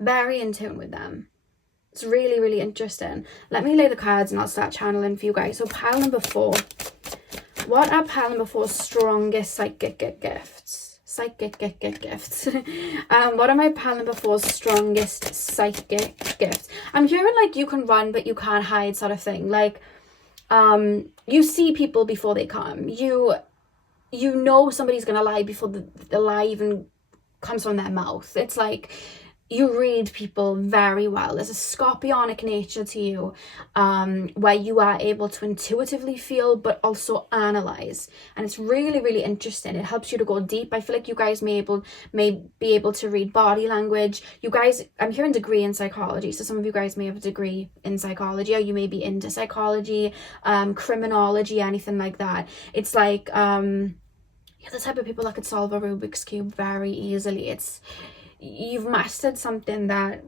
Very in tune with them. It's really, really interesting. Let me lay the cards and I'll start channeling for you guys. So pile number 4. What are pile number 4's strongest psychic gifts? Psychic gifts. What are my pile number 4's strongest psychic gifts? I'm hearing like you can run but you can't hide sort of thing. Like you see people before they come. You know somebody's gonna lie before the lie even comes from their mouth. It's like you read people very well. There's a scorpionic nature to you, where you are able to intuitively feel but also analyze, and it's really, really interesting. It helps you to go deep. I feel like you guys may be able to read body language. You guys, I'm hearing degree in psychology, so some of you guys may have a degree in psychology, or you may be into psychology, criminology, anything like that. It's like you're the type of people that could solve a Rubik's Cube very easily. You've mastered something that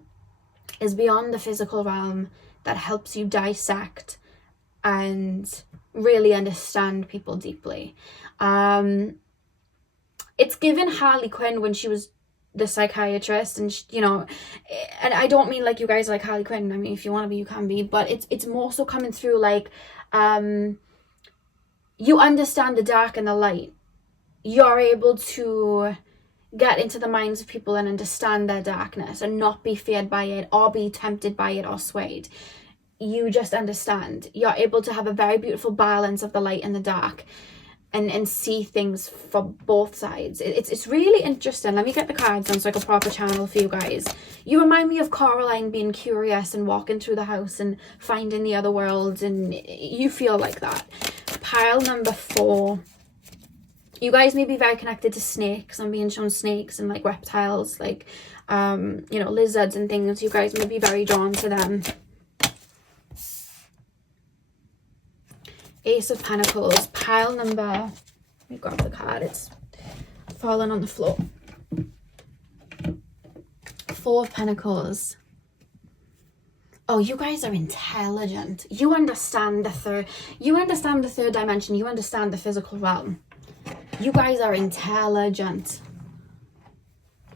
is beyond the physical realm, that helps you dissect and really understand people deeply. It's given Harley Quinn when she was the psychiatrist, and she, and I don't mean like you guys like Harley Quinn. I mean, if you want to be, you can be, but it's more so coming through like you understand the dark and the light. You're able to get into the minds of people and understand their darkness and not be feared by it or be tempted by it or swayed. You just understand. You're able to have a very beautiful balance of the light and the dark and see things from both sides. It's really interesting. Let me get the cards on so I can proper channel for you guys. You remind me of Coraline being curious and walking through the house and finding the other worlds, and you feel like that. Pile number 4. You guys may be very connected to snakes. I'm being shown snakes and like reptiles, like lizards and things. You guys may be very drawn to them. Ace of Pentacles, pile number, let me grab the card, it's falling on the floor. 4 of Pentacles. Oh, you guys are intelligent. You understand the third dimension. You understand the physical realm. You guys are intelligent.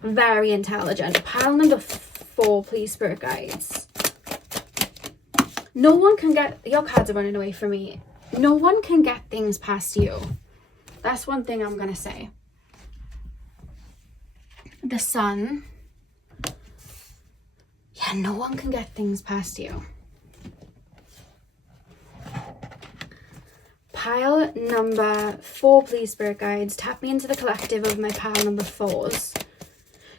Very intelligent. Pile number 4, please, spirit guides. No one can get... Your cards are running away from me. No one can get things past you. That's one thing I'm going to say. The Sun. Yeah, no one can get things past you. Pile number 4, please, spirit guides. Tap me into the collective of my pile number 4s.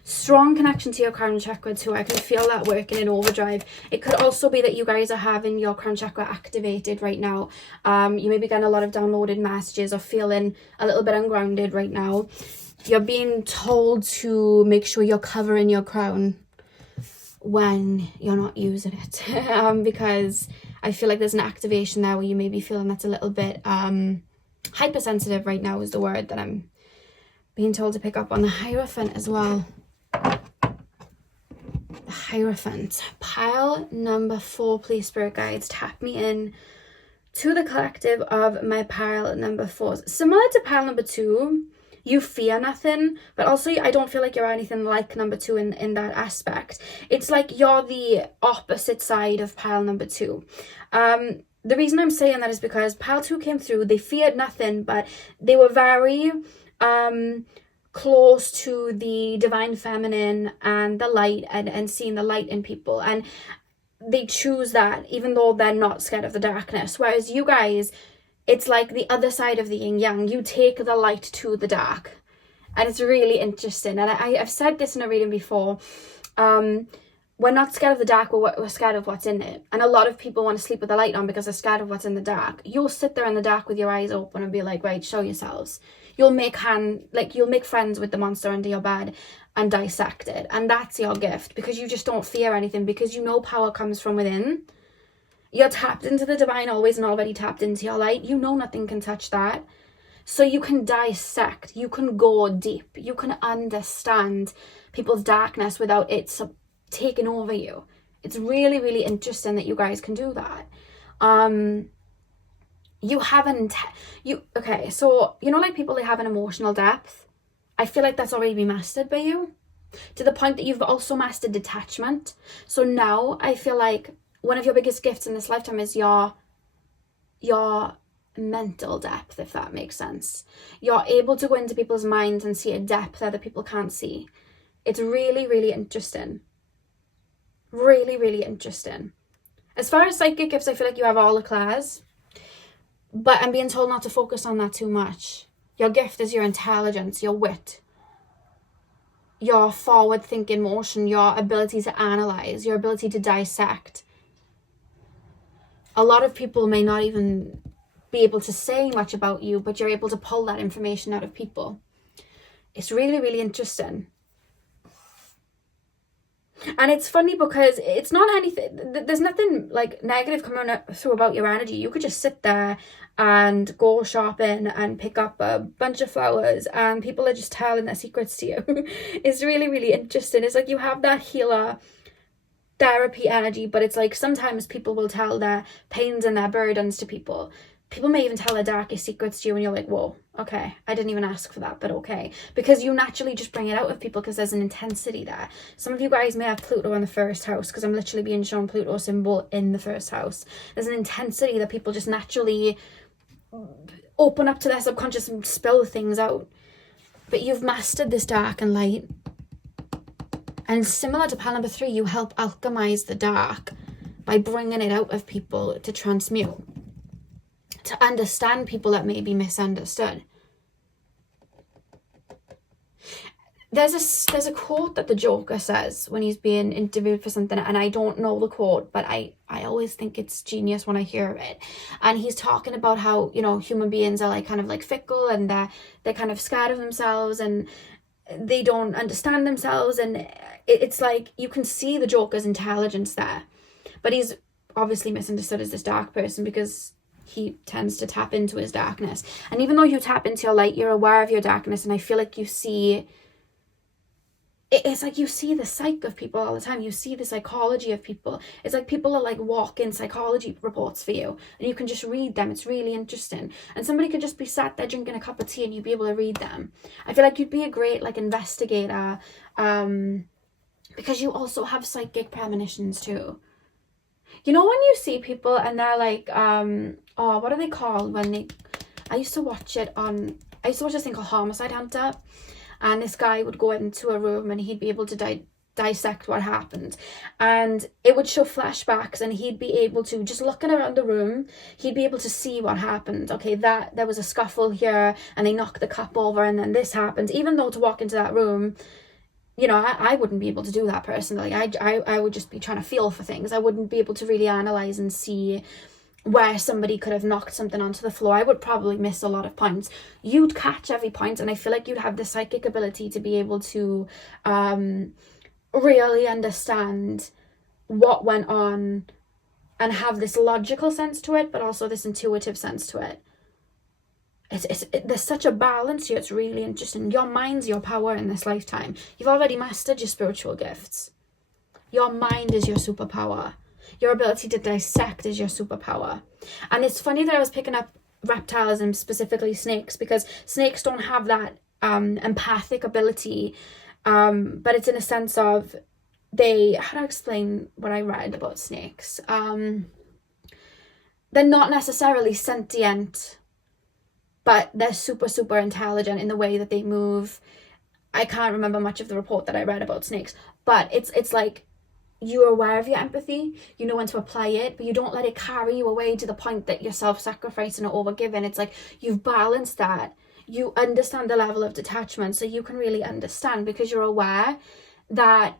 Strong connection to your crown chakra too. I can feel that working in overdrive. It could also be that you guys are having your crown chakra activated right now. You may be getting a lot of downloaded messages or feeling a little bit ungrounded right now. You're being told to make sure you're covering your crown when you're not using it. Because I feel like there's an activation there where you may be feeling that's a little bit hypersensitive right now is the word that I'm being told to pick up on. The Hierophant as well. The Hierophant. Pile number 4, please, spirit guides. Tap me in to the collective of my pile number 4s. Similar to pile number 2, you fear nothing, but also I don't feel like you're anything like number 2 in that aspect. It's like you're the opposite side of pile number 2. The reason I'm saying that is because pile 2 came through. They feared nothing, but they were very close to the divine feminine and the light and seeing the light in people, and they choose that even though they're not scared of the darkness. Whereas you guys, it's like the other side of the yin yang. You take the light to the dark, and it's really interesting. And I've said this in a reading before. We're not scared of the dark, we're scared of what's in it. And a lot of people want to sleep with the light on because they're scared of what's in the dark. You'll sit there in the dark with your eyes open and be like, right, show yourselves. You'll make friends with the monster under your bed and dissect it. And that's your gift, because you just don't fear anything, because you know power comes from within. You're tapped into the divine always and already tapped into your light. You know nothing can touch that. So you can dissect, you can go deep, you can understand people's darkness without it taking over you. It's really, really interesting that you guys can do that. You haven't, okay, so, you know, like people, they have an emotional depth. I feel like that's already been mastered by you, to the point that you've also mastered detachment. So now I feel like one of your biggest gifts in this lifetime is your mental depth, if that makes sense. You're able to go into people's minds and see a depth that other people can't see. It's really, really interesting. Really, really interesting. As far as psychic gifts, I feel like you have all the class, but I'm being told not to focus on that too much. Your gift is your intelligence, your wit, your forward-thinking motion, your ability to analyze, your ability to dissect. A lot of people may not even be able to say much about you, but you're able to pull that information out of people. It's really, really interesting. And it's funny because it's not anything, there's nothing like negative coming through about your energy. You could just sit there and go shopping and pick up a bunch of flowers and people are just telling their secrets to you. It's really, really interesting. It's like you have that healer therapy energy, but it's like sometimes people will tell their pains and their burdens to people. People may even tell their darkest secrets to you and you're like, whoa, okay, I didn't even ask for that, but okay. Because you naturally just bring it out of people because there's an intensity there. Some of you guys may have Pluto in the first house, because I'm literally being shown Pluto symbol in the first house. There's an intensity that people just naturally open up to their subconscious and spill things out. But you've mastered this dark and light. And similar to pile number 3, you help alchemize the dark by bringing it out of people to transmute, to understand people that may be misunderstood. There's a quote that the Joker says when he's being interviewed for something, and I don't know the quote, but I always think it's genius when I hear it. And he's talking about how, you know, human beings are like kind of like fickle, and they're kind of scared of themselves and they don't understand themselves, and it's like you can see the Joker's intelligence there, but he's obviously misunderstood as this dark person because he tends to tap into his darkness. And even though you tap into your light, you're aware of your darkness, and I feel like you see it's like you see the psyche of people all the time. You see the psychology of people. It's like people are like walk-in psychology reports for you, and you can just read them. It's really interesting. And somebody could just be sat there drinking a cup of tea and you'd be able to read them. I feel like you'd be a great like investigator, because you also have psychic premonitions too. You know when you see people and they're like, oh, what are they called when they... I used to watch this thing called Homicide Hunter. And this guy would go into a room and he'd be able to dissect what happened. And it would show flashbacks, and he'd be able to, just looking around the room, he'd be able to see what happened. Okay, there was a scuffle here and they knocked the cup over and then this happened. Even though to walk into that room, you know, I wouldn't be able to do that personally. I would just be trying to feel for things. I wouldn't be able to really analyze and see where somebody could have knocked something onto the floor. I would probably miss a lot of points. You'd catch every point, and I feel like you'd have the psychic ability to be able to really understand what went on and have this logical sense to it, but also this intuitive sense to it. There's such a balance here. It's really interesting. Your mind's your power in this lifetime. You've already mastered your spiritual gifts. Your mind is your superpower. Your ability to dissect is your superpower. And it's funny that I was picking up reptiles and specifically snakes, because snakes don't have that empathic ability, but it's in a sense of how do I explain what I read about snakes? They're not necessarily sentient, but they're super, super intelligent in the way that they move. I can't remember much of the report that I read about snakes, but it's like, you're aware of your empathy, you know when to apply it, but you don't let it carry you away to the point that you're self-sacrificing or overgiving. It's like you've balanced that. You understand the level of detachment, so you can really understand, because you're aware that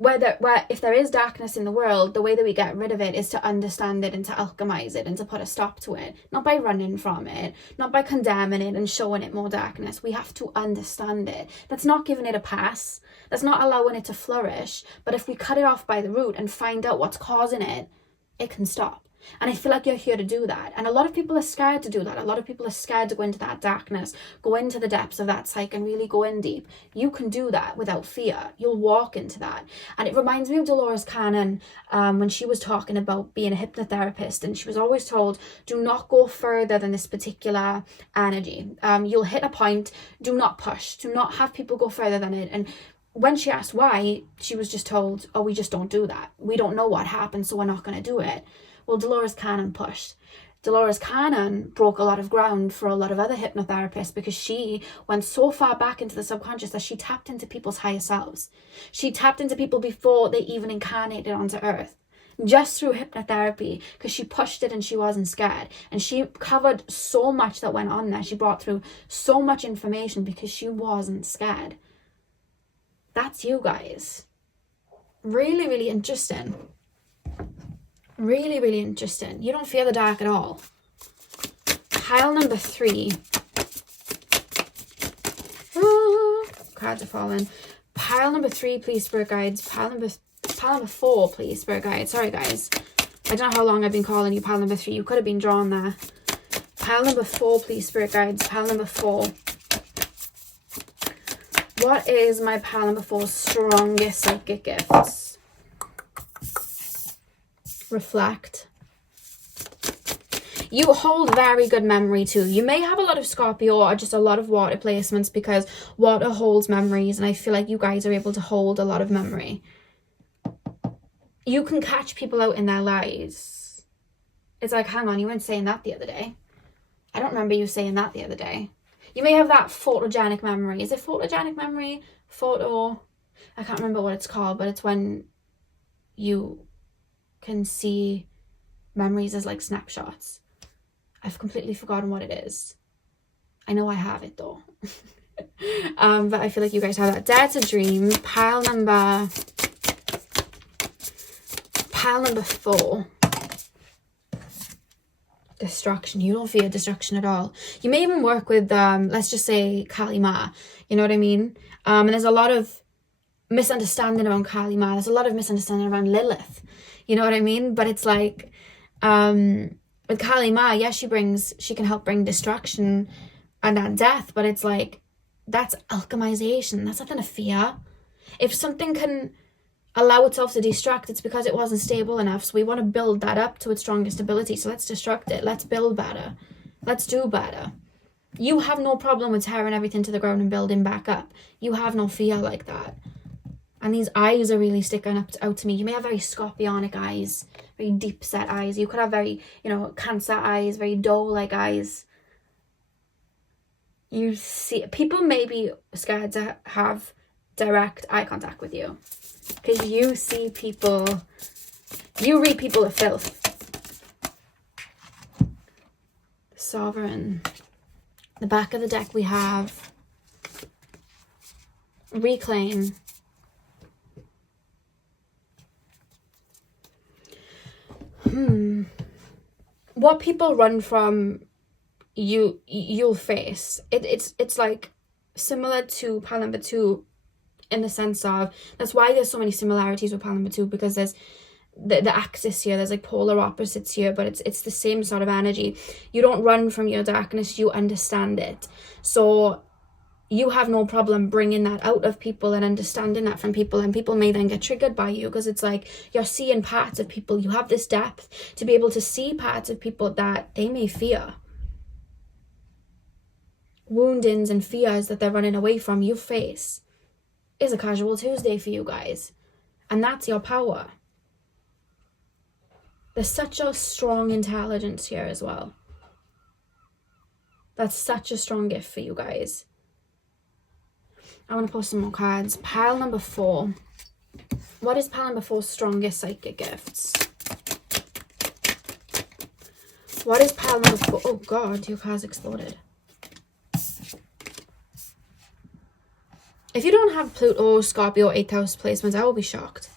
if there is darkness in the world, the way that we get rid of it is to understand it and to alchemize it and to put a stop to it. Not by running from it, not by condemning it and showing it more darkness. We have to understand it. That's not giving it a pass. That's not allowing it to flourish. But if we cut it off by the root and find out what's causing it, it can stop. And I feel like you're here to do that. And a lot of people are scared to do that. A lot of people are scared to go into that darkness, go into the depths of that psyche and really go in deep. You can do that without fear. You'll walk into that. And it reminds me of Dolores Cannon when she was talking about being a hypnotherapist. And she was always told, do not go further than this particular energy. You'll hit a point. Do not push. Do not have people go further than it. And when she asked why, she was just told, oh, we just don't do that. We don't know what happened, so we're not going to do it. Well, Dolores Cannon pushed. Dolores Cannon broke a lot of ground for a lot of other hypnotherapists, because she went so far back into the subconscious that she tapped into people's higher selves. She tapped into people before they even incarnated onto earth, just through hypnotherapy, because she pushed it and she wasn't scared. And she covered so much that went on there. She brought through so much information because she wasn't scared. That's you guys. Really, really interesting. Really, really interesting. You don't fear the dark at all. Pile number 3. Cards are falling. Pile number 3, please, spirit guides. Pile number 4, please, spirit guides. Sorry, guys. I don't know how long I've been calling you pile number 3. You could have been drawn there. Pile number 4, please, spirit guides. Pile number 4. What is my pile number 4's strongest psychic gifts? Reflect. You hold very good memory too. You may have a lot of Scorpio or just a lot of water placements, because water holds memories, and I feel like you guys are able to hold a lot of memory. You can catch people out in their lies. It's like, hang on, you weren't saying that the other day. I don't remember you saying that the other day. You may have that photogenic memory. Is it photogenic memory? I can't remember what it's called, but it's when you can see memories as like snapshots. I've completely forgotten what it is. I know I have it though. But I feel like you guys have that. Dare to dream. Pile number 4. Destruction. You don't fear destruction at all. You may even work with let's just say Kali Ma. You know what I mean? And there's a lot of misunderstanding around Kali Ma. There's a lot of misunderstanding around Lilith. You know what I mean? But it's like with Kali Ma, yes, she can help bring destruction and that death, but it's like, that's alchemization. That's nothing to fear. If something can allow itself to destruct, it's because it wasn't stable enough. So we want to build that up to its strongest ability. So let's destruct it. Let's build better. Let's do better. You have no problem with tearing everything to the ground and building back up. You have no fear like that. And these eyes are really sticking out to me. You may have very scorpionic eyes, very deep set eyes. You could have very, Cancer eyes, very doe-like eyes. You see, people may be scared to have direct eye contact with you. Because you see people, you read people of filth. Sovereign. The back of the deck we have Reclaim. What people run from, you'll face. It's like similar to pile number 2 in the sense of, that's why there's so many similarities with pile number 2, because there's the axis here, there's like polar opposites here, but it's the same sort of energy. You don't run from your darkness, you understand it. So you have no problem bringing that out of people and understanding that from people, and people may then get triggered by you because it's like you're seeing parts of people. You have this depth to be able to see parts of people that they may fear. Woundings and fears that they're running away from, you face. Is a casual Tuesday for you guys. And that's your power. There's such a strong intelligence here as well. That's such a strong gift for you guys. I want to post some more cards. Pile number 4. What is pile number 4's strongest psychic gifts? What is pile number 4? Oh God, your cards exploded. If you don't have Pluto, Scorpio, 8th house placements, I will be shocked.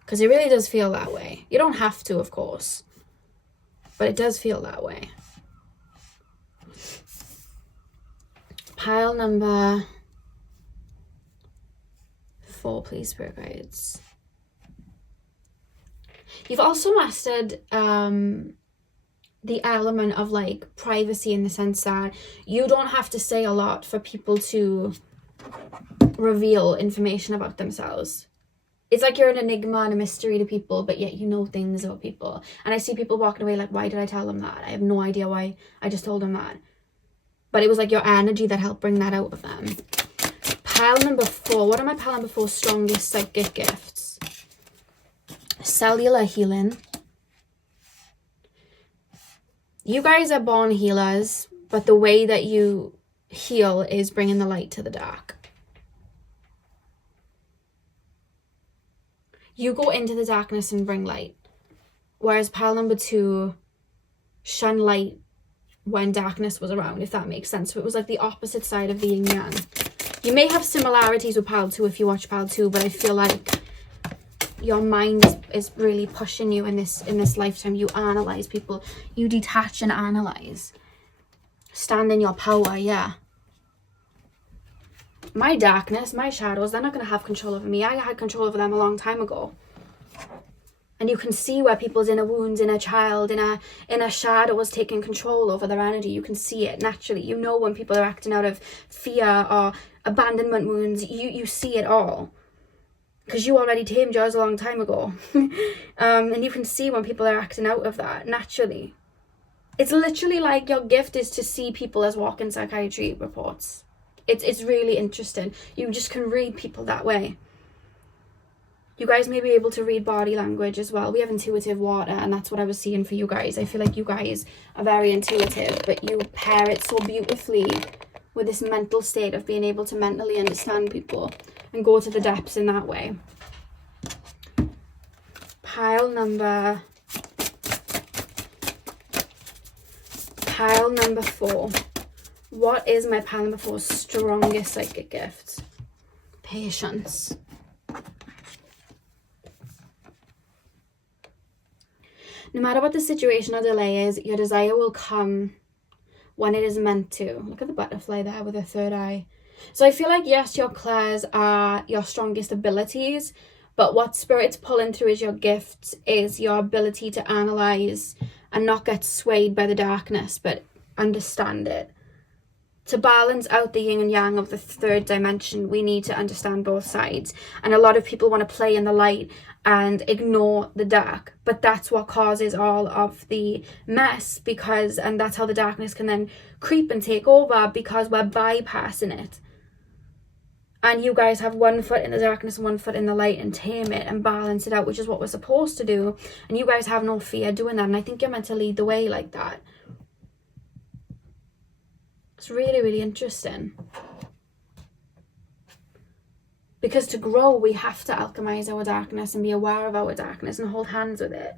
Because it really does feel that way. You don't have to, of course. But it does feel that way. Pile number 4, please, spirit guides. You've also mastered the element of like privacy, in the sense that you don't have to say a lot for people to reveal information about themselves. It's like you're an enigma and a mystery to people, but yet you know things about people. And I see people walking away like, why did I tell them that? I have no idea why I just told them that. But it was like your energy that helped bring that out of them. Pile number 4. What are my pile number 4's strongest psychic gifts? Cellular healing. You guys are born healers, but the way that you heal is bringing the light to the dark. You go into the darkness and bring light. Whereas pile number 2, shun light when darkness was around, if that makes sense. So it was like the opposite side of the yin yang. You may have similarities with pile 2 if you watch pile 2, but I feel like your mind is really pushing you in this lifetime. You analyze people. You detach and analyze. Stand in your power, yeah. My darkness, my shadows, they're not going to have control over me. I had control over them a long time ago. And you can see where people's inner wounds, inner child, inner shadow is taking control over their energy. You can see it naturally. You know when people are acting out of fear or abandonment wounds. You see it all. Because you already tamed yours a long time ago. And you can see when people are acting out of that naturally. It's literally like your gift is to see people as walking psychiatry reports. It's really interesting. You just can read people that way. You guys may be able to read body language as well. We have intuitive water, and that's what I was seeing for you guys. I feel like you guys are very intuitive, but you pair it so beautifully with this mental state of being able to mentally understand people and go to the depths in that way. Pile number 4. What is my pile number 4's strongest psychic gift? Patience. No matter what the situation or delay is, your desire will come when it is meant to. Look at the butterfly there with the third eye. So I feel like, yes, your clairs are your strongest abilities, but what Spirit's pulling through as your gifts is your ability to analyze and not get swayed by the darkness, but understand it. to balance out the yin and yang of the third dimension, we need to understand both sides. And a lot of people want to play in the light and ignore the dark, but that's what causes all of the mess, and that's how the darkness can then creep and take over, because we're bypassing it. And you guys have one foot in the darkness and one foot in the light, and tame it and balance it out, which is what we're supposed to do. And you guys have no fear doing that, and I think you're meant to lead the way like that. It's really, really interesting. Because to grow, we have to alchemize our darkness and be aware of our darkness and hold hands with it.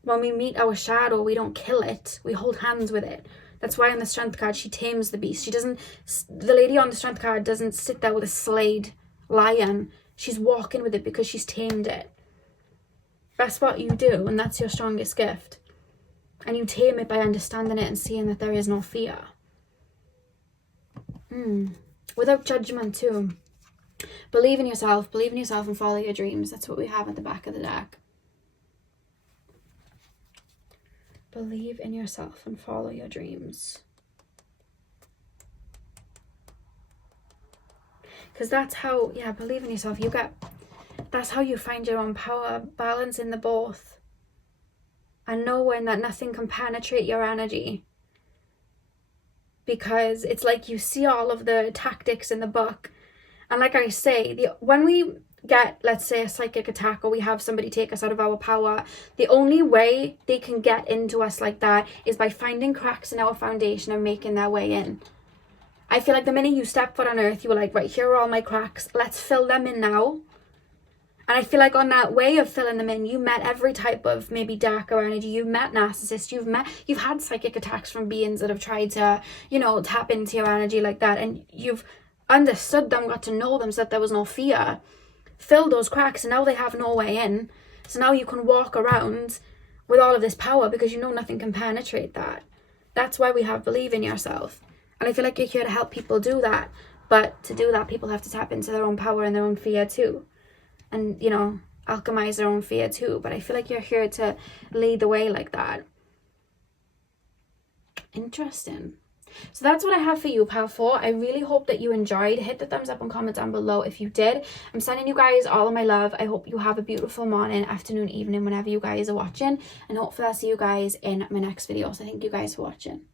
When we meet our shadow, we don't kill it, we hold hands with it. That's why on the Strength card, she tames the beast. The lady on the Strength card doesn't sit there with a slayed lion. She's walking with it because she's tamed it. That's what you do, and that's your strongest gift. And you tame it by understanding it and seeing that there is no fear. Without judgment too. Believe in yourself and follow your dreams. That's what we have at the back of the deck. Believe in yourself and follow your dreams. Because that's how, believe in yourself. That's how you find your own power, balancing the both. And knowing that nothing can penetrate your energy. Because it's like you see all of the tactics in the book. And like I say, when we get, let's say, a psychic attack, or we have somebody take us out of our power, the only way they can get into us like that is by finding cracks in our foundation and making their way in. I feel like the minute you step foot on earth, you were like, right, here are all my cracks. Let's fill them in now. And I feel like on that way of filling them in, you met every type of maybe darker energy. You've met narcissists. You've had psychic attacks from beings that have tried to, tap into your energy like that. And you've understood them, got to know them, so that there was no fear. Fill those cracks, and now they have no way in. So now you can walk around with all of this power because you know nothing can penetrate that. That's why we have believe in yourself. And I feel like you're here to help people do that. But to do that, people have to tap into their own power and their own fear too. And, alchemize their own fear too. But I feel like you're here to lead the way like that. Interesting. So that's what I have for you, Pal 4. I really hope that you enjoyed. Hit the thumbs up and comment down below if you did. I'm sending you guys all of my love. I hope you have a beautiful morning, afternoon, evening, whenever you guys are watching. And hopefully I'll see you guys in my next video. So thank you guys for watching.